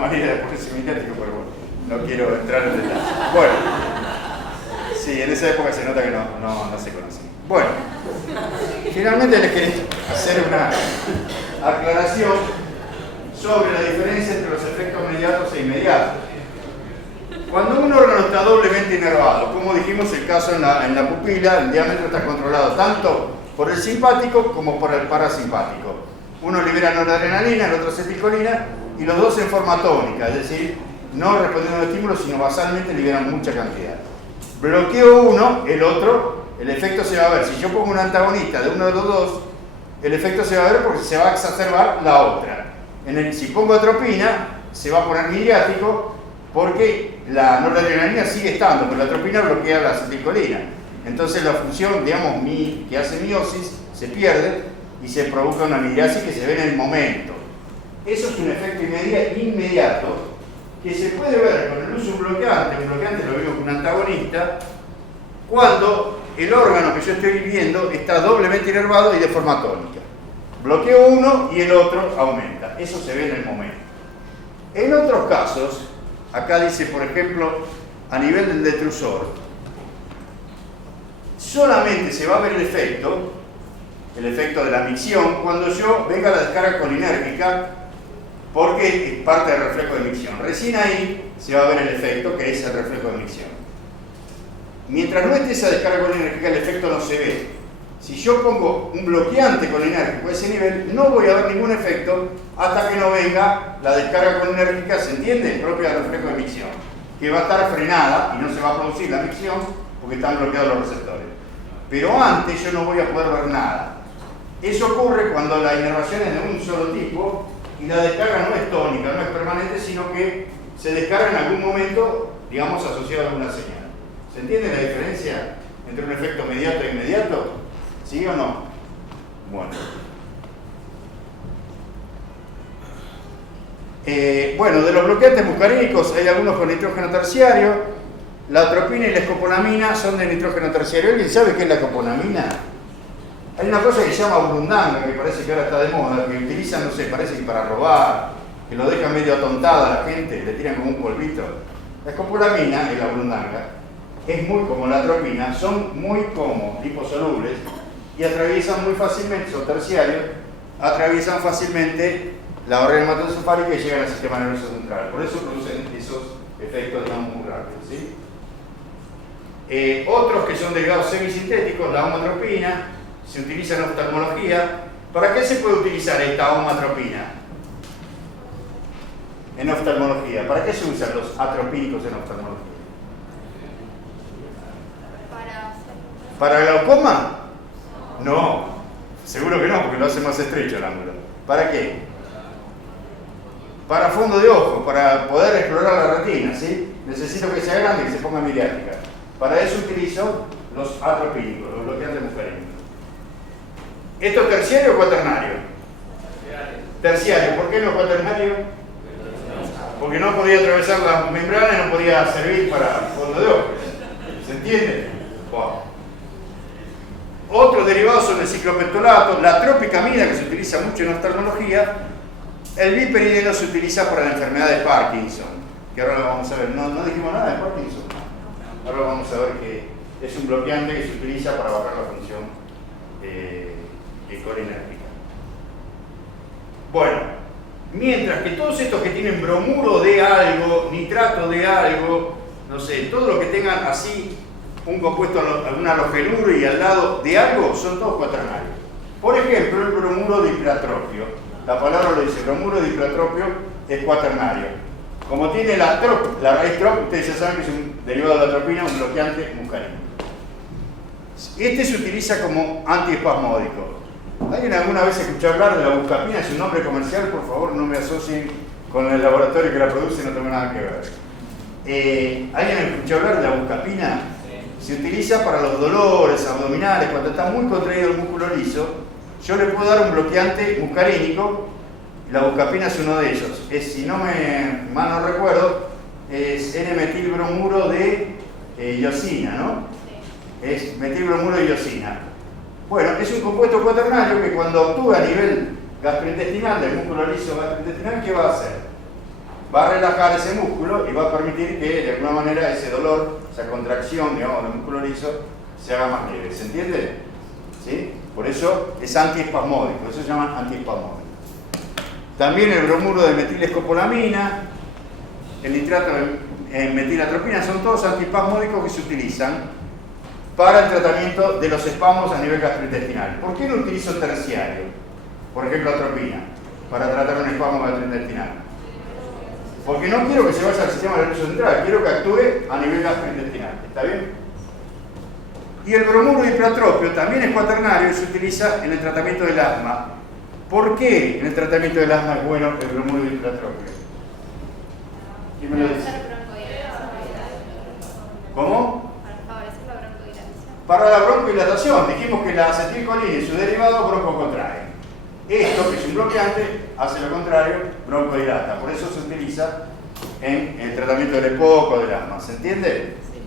maneras de ponerse miriático, pero bueno, no quiero entrar en detalle. Bueno, Sí, en esa época se nota que no se conocían. Bueno, finalmente les quería hacer una aclaración sobre la diferencia entre los efectos mediatos e inmediatos. Cuando un órgano está doblemente inervado, como dijimos el caso en la pupila, el diámetro está controlado tanto por el simpático como por el parasimpático. Uno libera noradrenalina, el otro acetilcolina, y los dos en forma tónica, es decir, no respondiendo a estímulos, sino basalmente liberan mucha cantidad. Bloqueo uno, el otro, el efecto se va a ver. Si yo pongo un antagonista de uno de los dos, el efecto se va a ver porque se va a exacerbar la otra. Si pongo atropina, se va a poner midriático porque la noradrenalina sigue estando, pero la atropina bloquea la acetilcolina. Entonces la función, digamos, que hace miosis se pierde y se provoca una midriasis que se ve en el momento. Eso es un efecto inmediato que se puede ver con el uso de un bloqueante lo vimos con un antagonista, cuando el órgano que yo estoy viendo está doblemente inervado y de forma tónica. Bloqueo uno y el otro aumenta. Eso se ve en el momento. En otros casos, acá dice, por ejemplo, a nivel del detrusor, solamente se va a ver el efecto de la micción, cuando yo venga a la descarga colinérgica, porque es parte del reflejo de micción. Recién ahí se va a ver el efecto, que es el reflejo de micción. Mientras no esté esa descarga colinérgica, el efecto no se ve. Si yo pongo un bloqueante colinérgico a ese nivel, no voy a ver ningún efecto hasta que no venga la descarga colinérgica, ¿se entiende? Propia del reflejo de micción, que va a estar frenada y no se va a producir la micción porque están bloqueados los receptores. Pero antes yo no voy a poder ver nada. Eso ocurre cuando la inervación es de un solo tipo y la descarga no es tónica, no es permanente, sino que se descarga en algún momento, digamos, asociado a alguna señal. ¿Se entiende la diferencia entre un efecto mediato e inmediato? ¿Sí o no? Bueno. Bueno, de los bloqueantes muscarínicos hay algunos con nitrógeno terciario. La atropina y la escopolamina son de nitrógeno terciario. ¿Alguien sabe qué es la escopolamina? Hay una cosa que se llama burundanga, que parece que ahora está de moda, que utilizan, no sé, parece que para robar, que lo dejan medio atontada a la gente, le tiran como un polvito. La escopolamina y la burundanga es muy como la atropina, son muy como liposolubles y atraviesan muy fácilmente, son terciarios, atraviesan fácilmente la barrera hematosefálica y llegan al sistema nervioso central. Por eso producen esos efectos, digamos, muy rápidos, ¿sí? Otros que son derivados semisintéticos, la homatropina, se utiliza en oftalmología. ¿Para qué se puede utilizar esta homatropina en oftalmología? ¿Para qué se usan los atropínicos en oftalmología? ¿Para glaucoma? No, seguro que no, porque lo hace más estrecho el ángulo. ¿Para qué? Para fondo de ojo, para poder explorar la retina, ¿sí? Necesito que sea grande y que se ponga midriática. Para eso utilizo los atropínicos, los bloqueantes muscarínicos. ¿Esto es terciario o cuaternario? Terciario. ¿Por qué no cuaternario? Porque no podía atravesar la membrana y no podía servir para fondo de ojo. ¿Se entiende? Wow. Otros derivados son el ciclopentolato, la tropicamida, que se utiliza mucho en oftalmología. El biperideno se utiliza para la enfermedad de Parkinson, que ahora lo vamos a ver. No dijimos nada de Parkinson. Ahora vamos a ver que es un bloqueante que se utiliza para bajar la función colinérgica. Bueno, mientras que todos estos que tienen bromuro de algo, nitrato de algo, no sé, todo lo que tengan así un compuesto, algún halogenuro y al lado de algo, son todos cuaternarios. Por ejemplo, el bromuro de hipratropio. La palabra lo dice, bromuro de hipratropio es cuaternario. Como tiene la raíz trop, ustedes ya saben que es un derivado de la atropina, un bloqueante muscarínico. Este se utiliza como antiespasmódico. ¿Alguien alguna vez escuchó hablar de la buscapina? Es un nombre comercial, por favor no me asocien con el laboratorio que la produce, no tengo nada que ver. ¿Alguien escuchó hablar de la buscapina? Se utiliza para los dolores abdominales, cuando está muy contraído el músculo liso. Yo le puedo dar un bloqueante muscarínico, y la buscapina es uno de ellos. Es, si no mal no recuerdo, es N-metilbromuro de iosina, ¿no? Es metilbromuro de iosina. Bueno, es un compuesto cuaternario que cuando actúa a nivel gastrointestinal, del músculo liso gastrointestinal, ¿qué va a hacer? va a relajar ese músculo y va a permitir que de alguna manera ese dolor, esa contracción, digamos, del músculo liso, se haga más leve. ¿Se entiende? ¿Sí? Por eso es antiespasmódico, eso se llama antiespasmódico. También el bromuro de metilescopolamina, el nitrato de metilatropina, son todos antiespasmódicos que se utilizan para el tratamiento de los espasmos a nivel gastrointestinal. ¿Por qué no utilizo terciario? Por ejemplo, atropina, para tratar un espasmo gastrointestinal. Porque no quiero que se vaya al sistema nervioso central, quiero que actúe a nivel gastrointestinal. ¿Está bien? Y el bromuro hipratropio también es cuaternario y se utiliza en el tratamiento del asma. ¿Por qué en el tratamiento del asma es bueno el bromuro hipratropio? ¿Quién me lo dice? ¿Cómo? Para la broncodilatación. Dijimos que la acetilcolina y su derivado broncocontraen. Esto, que es un bloqueante, hace lo contrario, broncodilata. Por eso se utiliza en el tratamiento del EPOC o del asma. ¿Se entiende? Sí.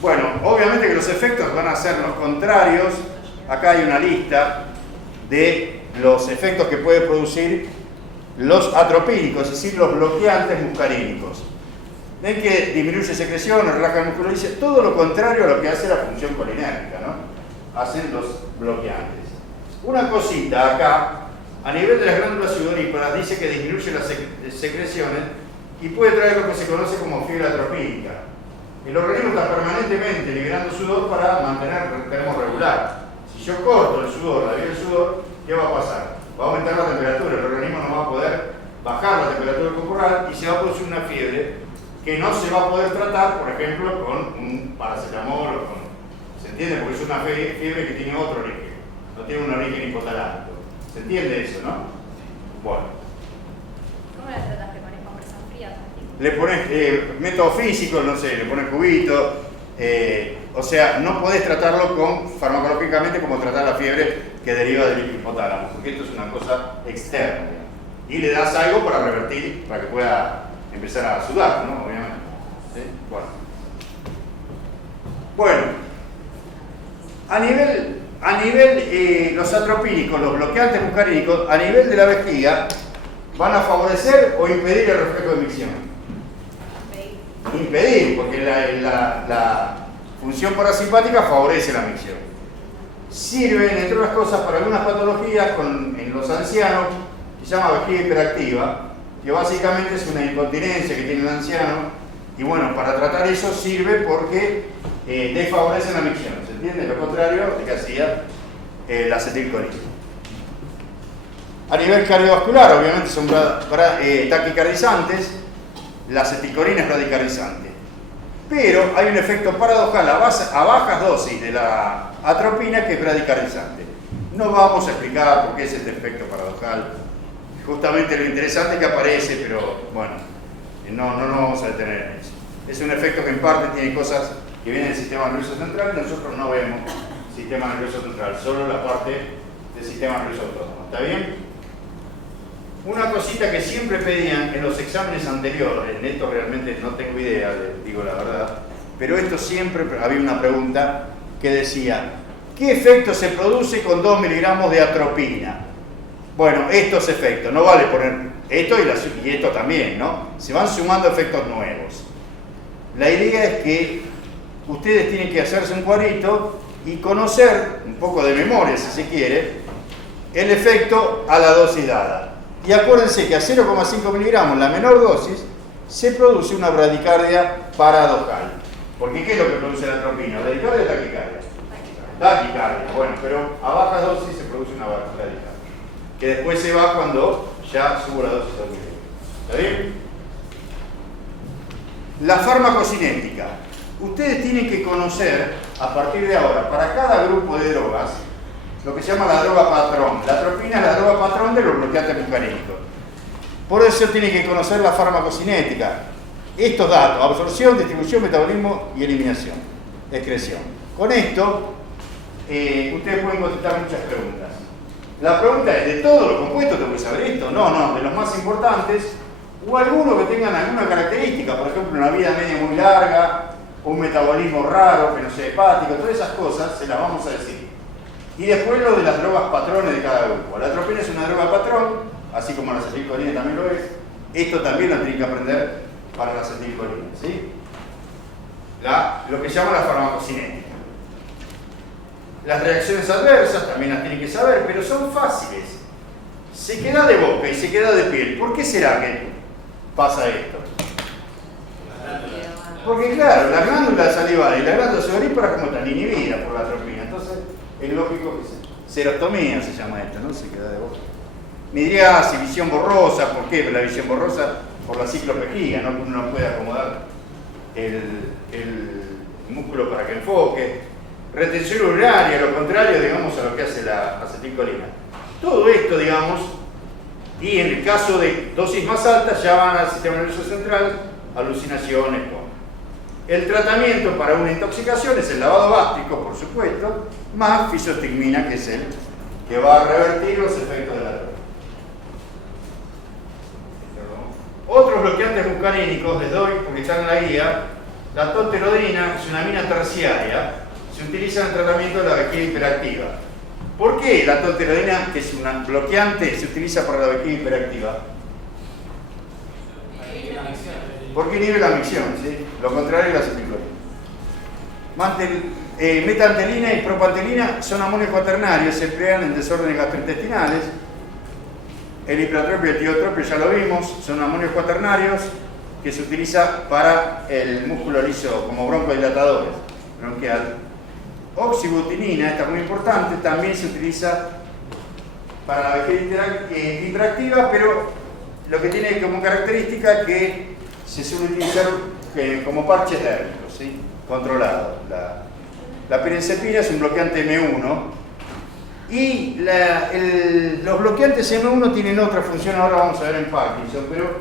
Bueno, obviamente que los efectos van a ser los contrarios. Acá hay una lista de los efectos que puede producir los atropínicos, es decir, los bloqueantes muscarínicos. Ven que disminuye secreciones, relaja el músculo liso, todo lo contrario a lo que hace la función colinérgica, ¿no? Hacen los bloqueantes. Una cosita acá, a nivel de las glándulas sudoríparas, dice que disminuye las secreciones y puede traer lo que se conoce como fiebre atropínica. El organismo está permanentemente liberando sudor para mantener el termo regular. Si yo corto el sudor, la vía del sudor, ¿qué va a pasar? Va a aumentar la temperatura, el organismo no va a poder bajar la temperatura corporal y se va a producir una fiebre que no se va a poder tratar, por ejemplo, con un paracetamol o con... ¿Se entiende? Porque es una fiebre que tiene otro origen, no tiene un origen hipotalámico. ¿Se entiende eso, no? Bueno. ¿Cómo la trataste con compresas frías? Le pones método físico, no sé, le pones cubito, o sea, no podés tratarlo farmacológicamente como tratar la fiebre que deriva del hipotálamo, porque esto es una cosa externa. Y le das algo para revertir, para que pueda empezar a sudar, ¿no? Obviamente. ¿Sí? Bueno, a nivel los atropínicos, los bloqueantes muscarínicos, a nivel de la vejiga, van a favorecer o impedir el reflejo de micción. Impedir, porque la función parasimpática favorece la micción. Sirven, entre otras cosas, para algunas patologías en los ancianos, que se llama vejiga hiperactiva, que básicamente es una incontinencia que tiene el anciano, y bueno, para tratar eso sirve porque desfavorece la micción, ¿se entiende? Lo contrario de que hacía la acetilcolina. A nivel cardiovascular, obviamente son taquicardizantes, la acetilcolina es bradicardizante. Pero hay un efecto paradojal a bajas dosis de la atropina que es bradicardizante. No vamos a explicar por qué es este efecto paradojal. Justamente lo interesante es que aparece, pero bueno, no nos vamos a detener en eso. Es un efecto que en parte tiene cosas que vienen del sistema nervioso central y nosotros no vemos sistema nervioso central, solo la parte del sistema nervioso autónomo. ¿Está bien? Una cosita que siempre pedían en los exámenes anteriores, en esto realmente no tengo idea, les digo la verdad, pero esto siempre había una pregunta que decía, ¿qué efecto se produce con 2 miligramos de atropina? Bueno, estos efectos, no vale poner esto y esto también, ¿no? Se van sumando efectos nuevos. La idea es que ustedes tienen que hacerse un cuadrito y conocer, un poco de memoria si se quiere, el efecto a la dosis dada. Y acuérdense que a 0,5 miligramos, la menor dosis, se produce una bradicardia paradojal. Porque ¿qué es lo que produce la atropina? ¿Bradicardia o taquicardia? Taquicardia, bueno, pero a baja dosis se produce una bradicardia, que después se va cuando ya subo la dosis al nivel. ¿Está bien? La farmacocinética. Ustedes tienen que conocer, a partir de ahora, para cada grupo de drogas, lo que se llama la droga patrón. La atropina es la droga patrón de los bloqueantes muscarínicos. Por eso tienen que conocer la farmacocinética. Estos datos: absorción, distribución, metabolismo y eliminación, excreción. Con esto, ustedes pueden contestar muchas preguntas. La pregunta es, ¿de todos los compuestos tengo que saber esto? No, de los más importantes, o algunos que tengan alguna característica, por ejemplo, una vida media muy larga, un metabolismo raro, que no sea hepático, todas esas cosas se las vamos a decir. Y después lo de las drogas patrones de cada grupo. La atropina es una droga patrón, así como la acetilcolina también lo es. Esto también lo tienen que aprender para la acetilcolina, ¿sí? Lo que se llama la farmacocinética. Las reacciones adversas también las tienen que saber, pero son fáciles. Sequedad de boca y sequedad de piel. ¿Por qué será que pasa esto? Porque claro, la glándula salival y la glándula sudorípara como están inhibidas por la atropina. Entonces es lógico que serostomía se llama esto, ¿no? Sequedad de boca. Midriasis, visión borrosa. ¿Por qué? La visión borrosa por la ciclopejía, ¿no? Uno no puede acomodar el músculo para que enfoque. Retención urinaria, lo contrario, digamos, a lo que hace la acetilcolina. Todo esto, digamos, y en el caso de dosis más altas ya van al sistema nervioso central, alucinaciones. El tratamiento para una intoxicación es el lavado gástrico, por supuesto, más fisostigmina, que es el que va a revertir los efectos de la droga. Otros bloqueantes muscarínicos les doy porque están en la guía. La tolterodina es una amina terciaria, se utiliza en el tratamiento de la vejiga hiperactiva. ¿Por qué la tolterodina, que es un bloqueante, se utiliza para la vejiga hiperactiva? Porque inhibe la micción, ¿sí? Lo contrario es la acetilcolina. Metantelina y propantelina son amonios cuaternarios, se emplean en desórdenes gastrointestinales. El hipertropio y el tiotropio ya lo vimos, son amonios cuaternarios que se utiliza para el músculo liso como broncodilatadores, bronquial. Oxibutinina, esta es muy importante, también se utiliza para la vejiga hiperactiva, pero lo que tiene como característica que se suele utilizar como parche térmico, ¿sí? Controlado. La pirenzepina es un bloqueante M1 y los bloqueantes M1 tienen otra función, ahora vamos a ver en Parkinson, pero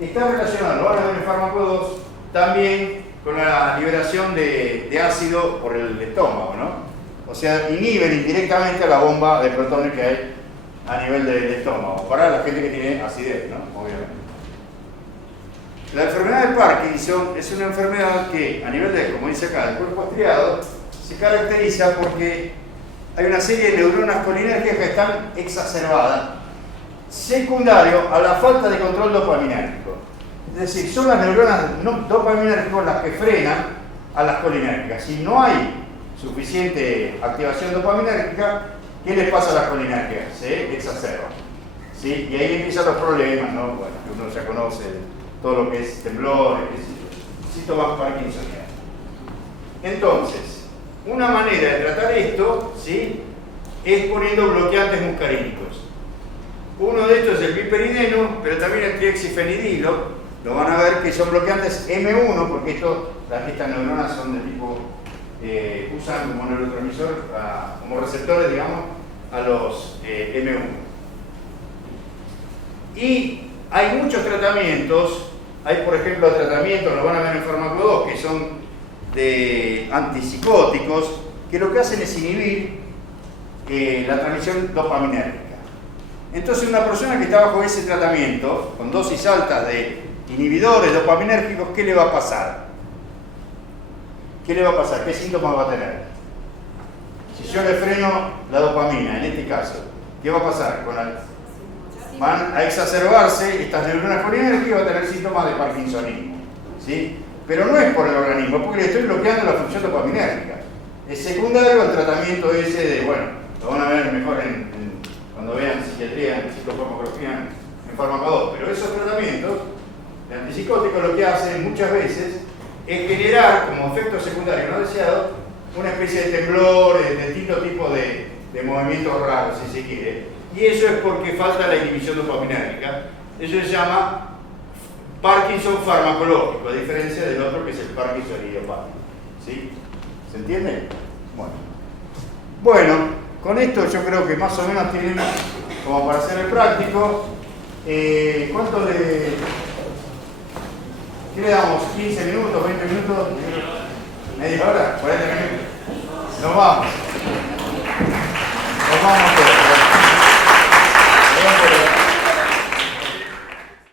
está relacionado, ahora en el fármaco 2, también con la liberación de ácido por el estómago, ¿no? O sea, inhiben indirectamente la bomba de protones que hay a nivel del estómago, para la gente que tiene acidez, ¿no? Obviamente. La enfermedad de Parkinson es una enfermedad que, a nivel de, como dice acá, del cuerpo estriado, se caracteriza porque hay una serie de neuronas colinérgicas que están exacerbadas, secundario a la falta de control dopaminérgico. Es decir, son las neuronas dopaminérgicas las que frenan a las colinérgicas. Si no hay suficiente activación dopaminérgica, ¿qué les pasa a las colinérgicas? Se exacerban, ¿sí? Y ahí empiezan los problemas, ¿no? Bueno, que uno ya conoce todo lo que es temblores, síntomas parkinsonianos. Entonces, una manera de tratar esto, ¿sí?, es poniendo bloqueantes muscarínicos. Uno de estos es el piperideno, pero también el triexifenidilo. Lo van a ver que son bloqueantes M1, porque estas neuronas son de tipo, usan como neurotransmisor, como receptores, digamos, a los M1. Y hay muchos tratamientos. Hay, por ejemplo, tratamientos, lo van a ver en fármaco 2, que son de antipsicóticos, que lo que hacen es inhibir la transmisión dopaminérgica. Entonces, una persona que está bajo ese tratamiento, con dosis altas de inhibidores dopaminérgicos, ¿qué le va a pasar? ¿Qué le va a pasar? ¿Qué síntomas va a tener? Si yo le freno la dopamina, en este caso, ¿qué va a pasar? Van a exacerbarse estas neuronas colinérgicas y va a tener síntomas de parkinsonismo, ¿sí? Pero no es por el organismo, porque le estoy bloqueando la función dopaminérgica. Es secundario al tratamiento ese de, bueno, lo van a ver mejor cuando vean psiquiatría, en psicofarmacología, en fármaco 2, pero esos tratamientos de antipsicóticos lo que hacen muchas veces es generar como efecto secundario no deseado una especie de temblor, de distinto tipo de movimientos raros, si se quiere. Y eso es porque falta la inhibición dopaminérgica. Eso se llama Parkinson farmacológico, a diferencia del otro que es el Parkinson idiopático. ¿Sí? ¿Se entiende? Bueno, con esto yo creo que más o menos tienen como para hacer el práctico. ¿Cuánto le...? ¿Qué le damos? ¿15 minutos? ¿20 minutos? ¿Media hora? ¿40 minutos? Nos vamos. Nos vamos.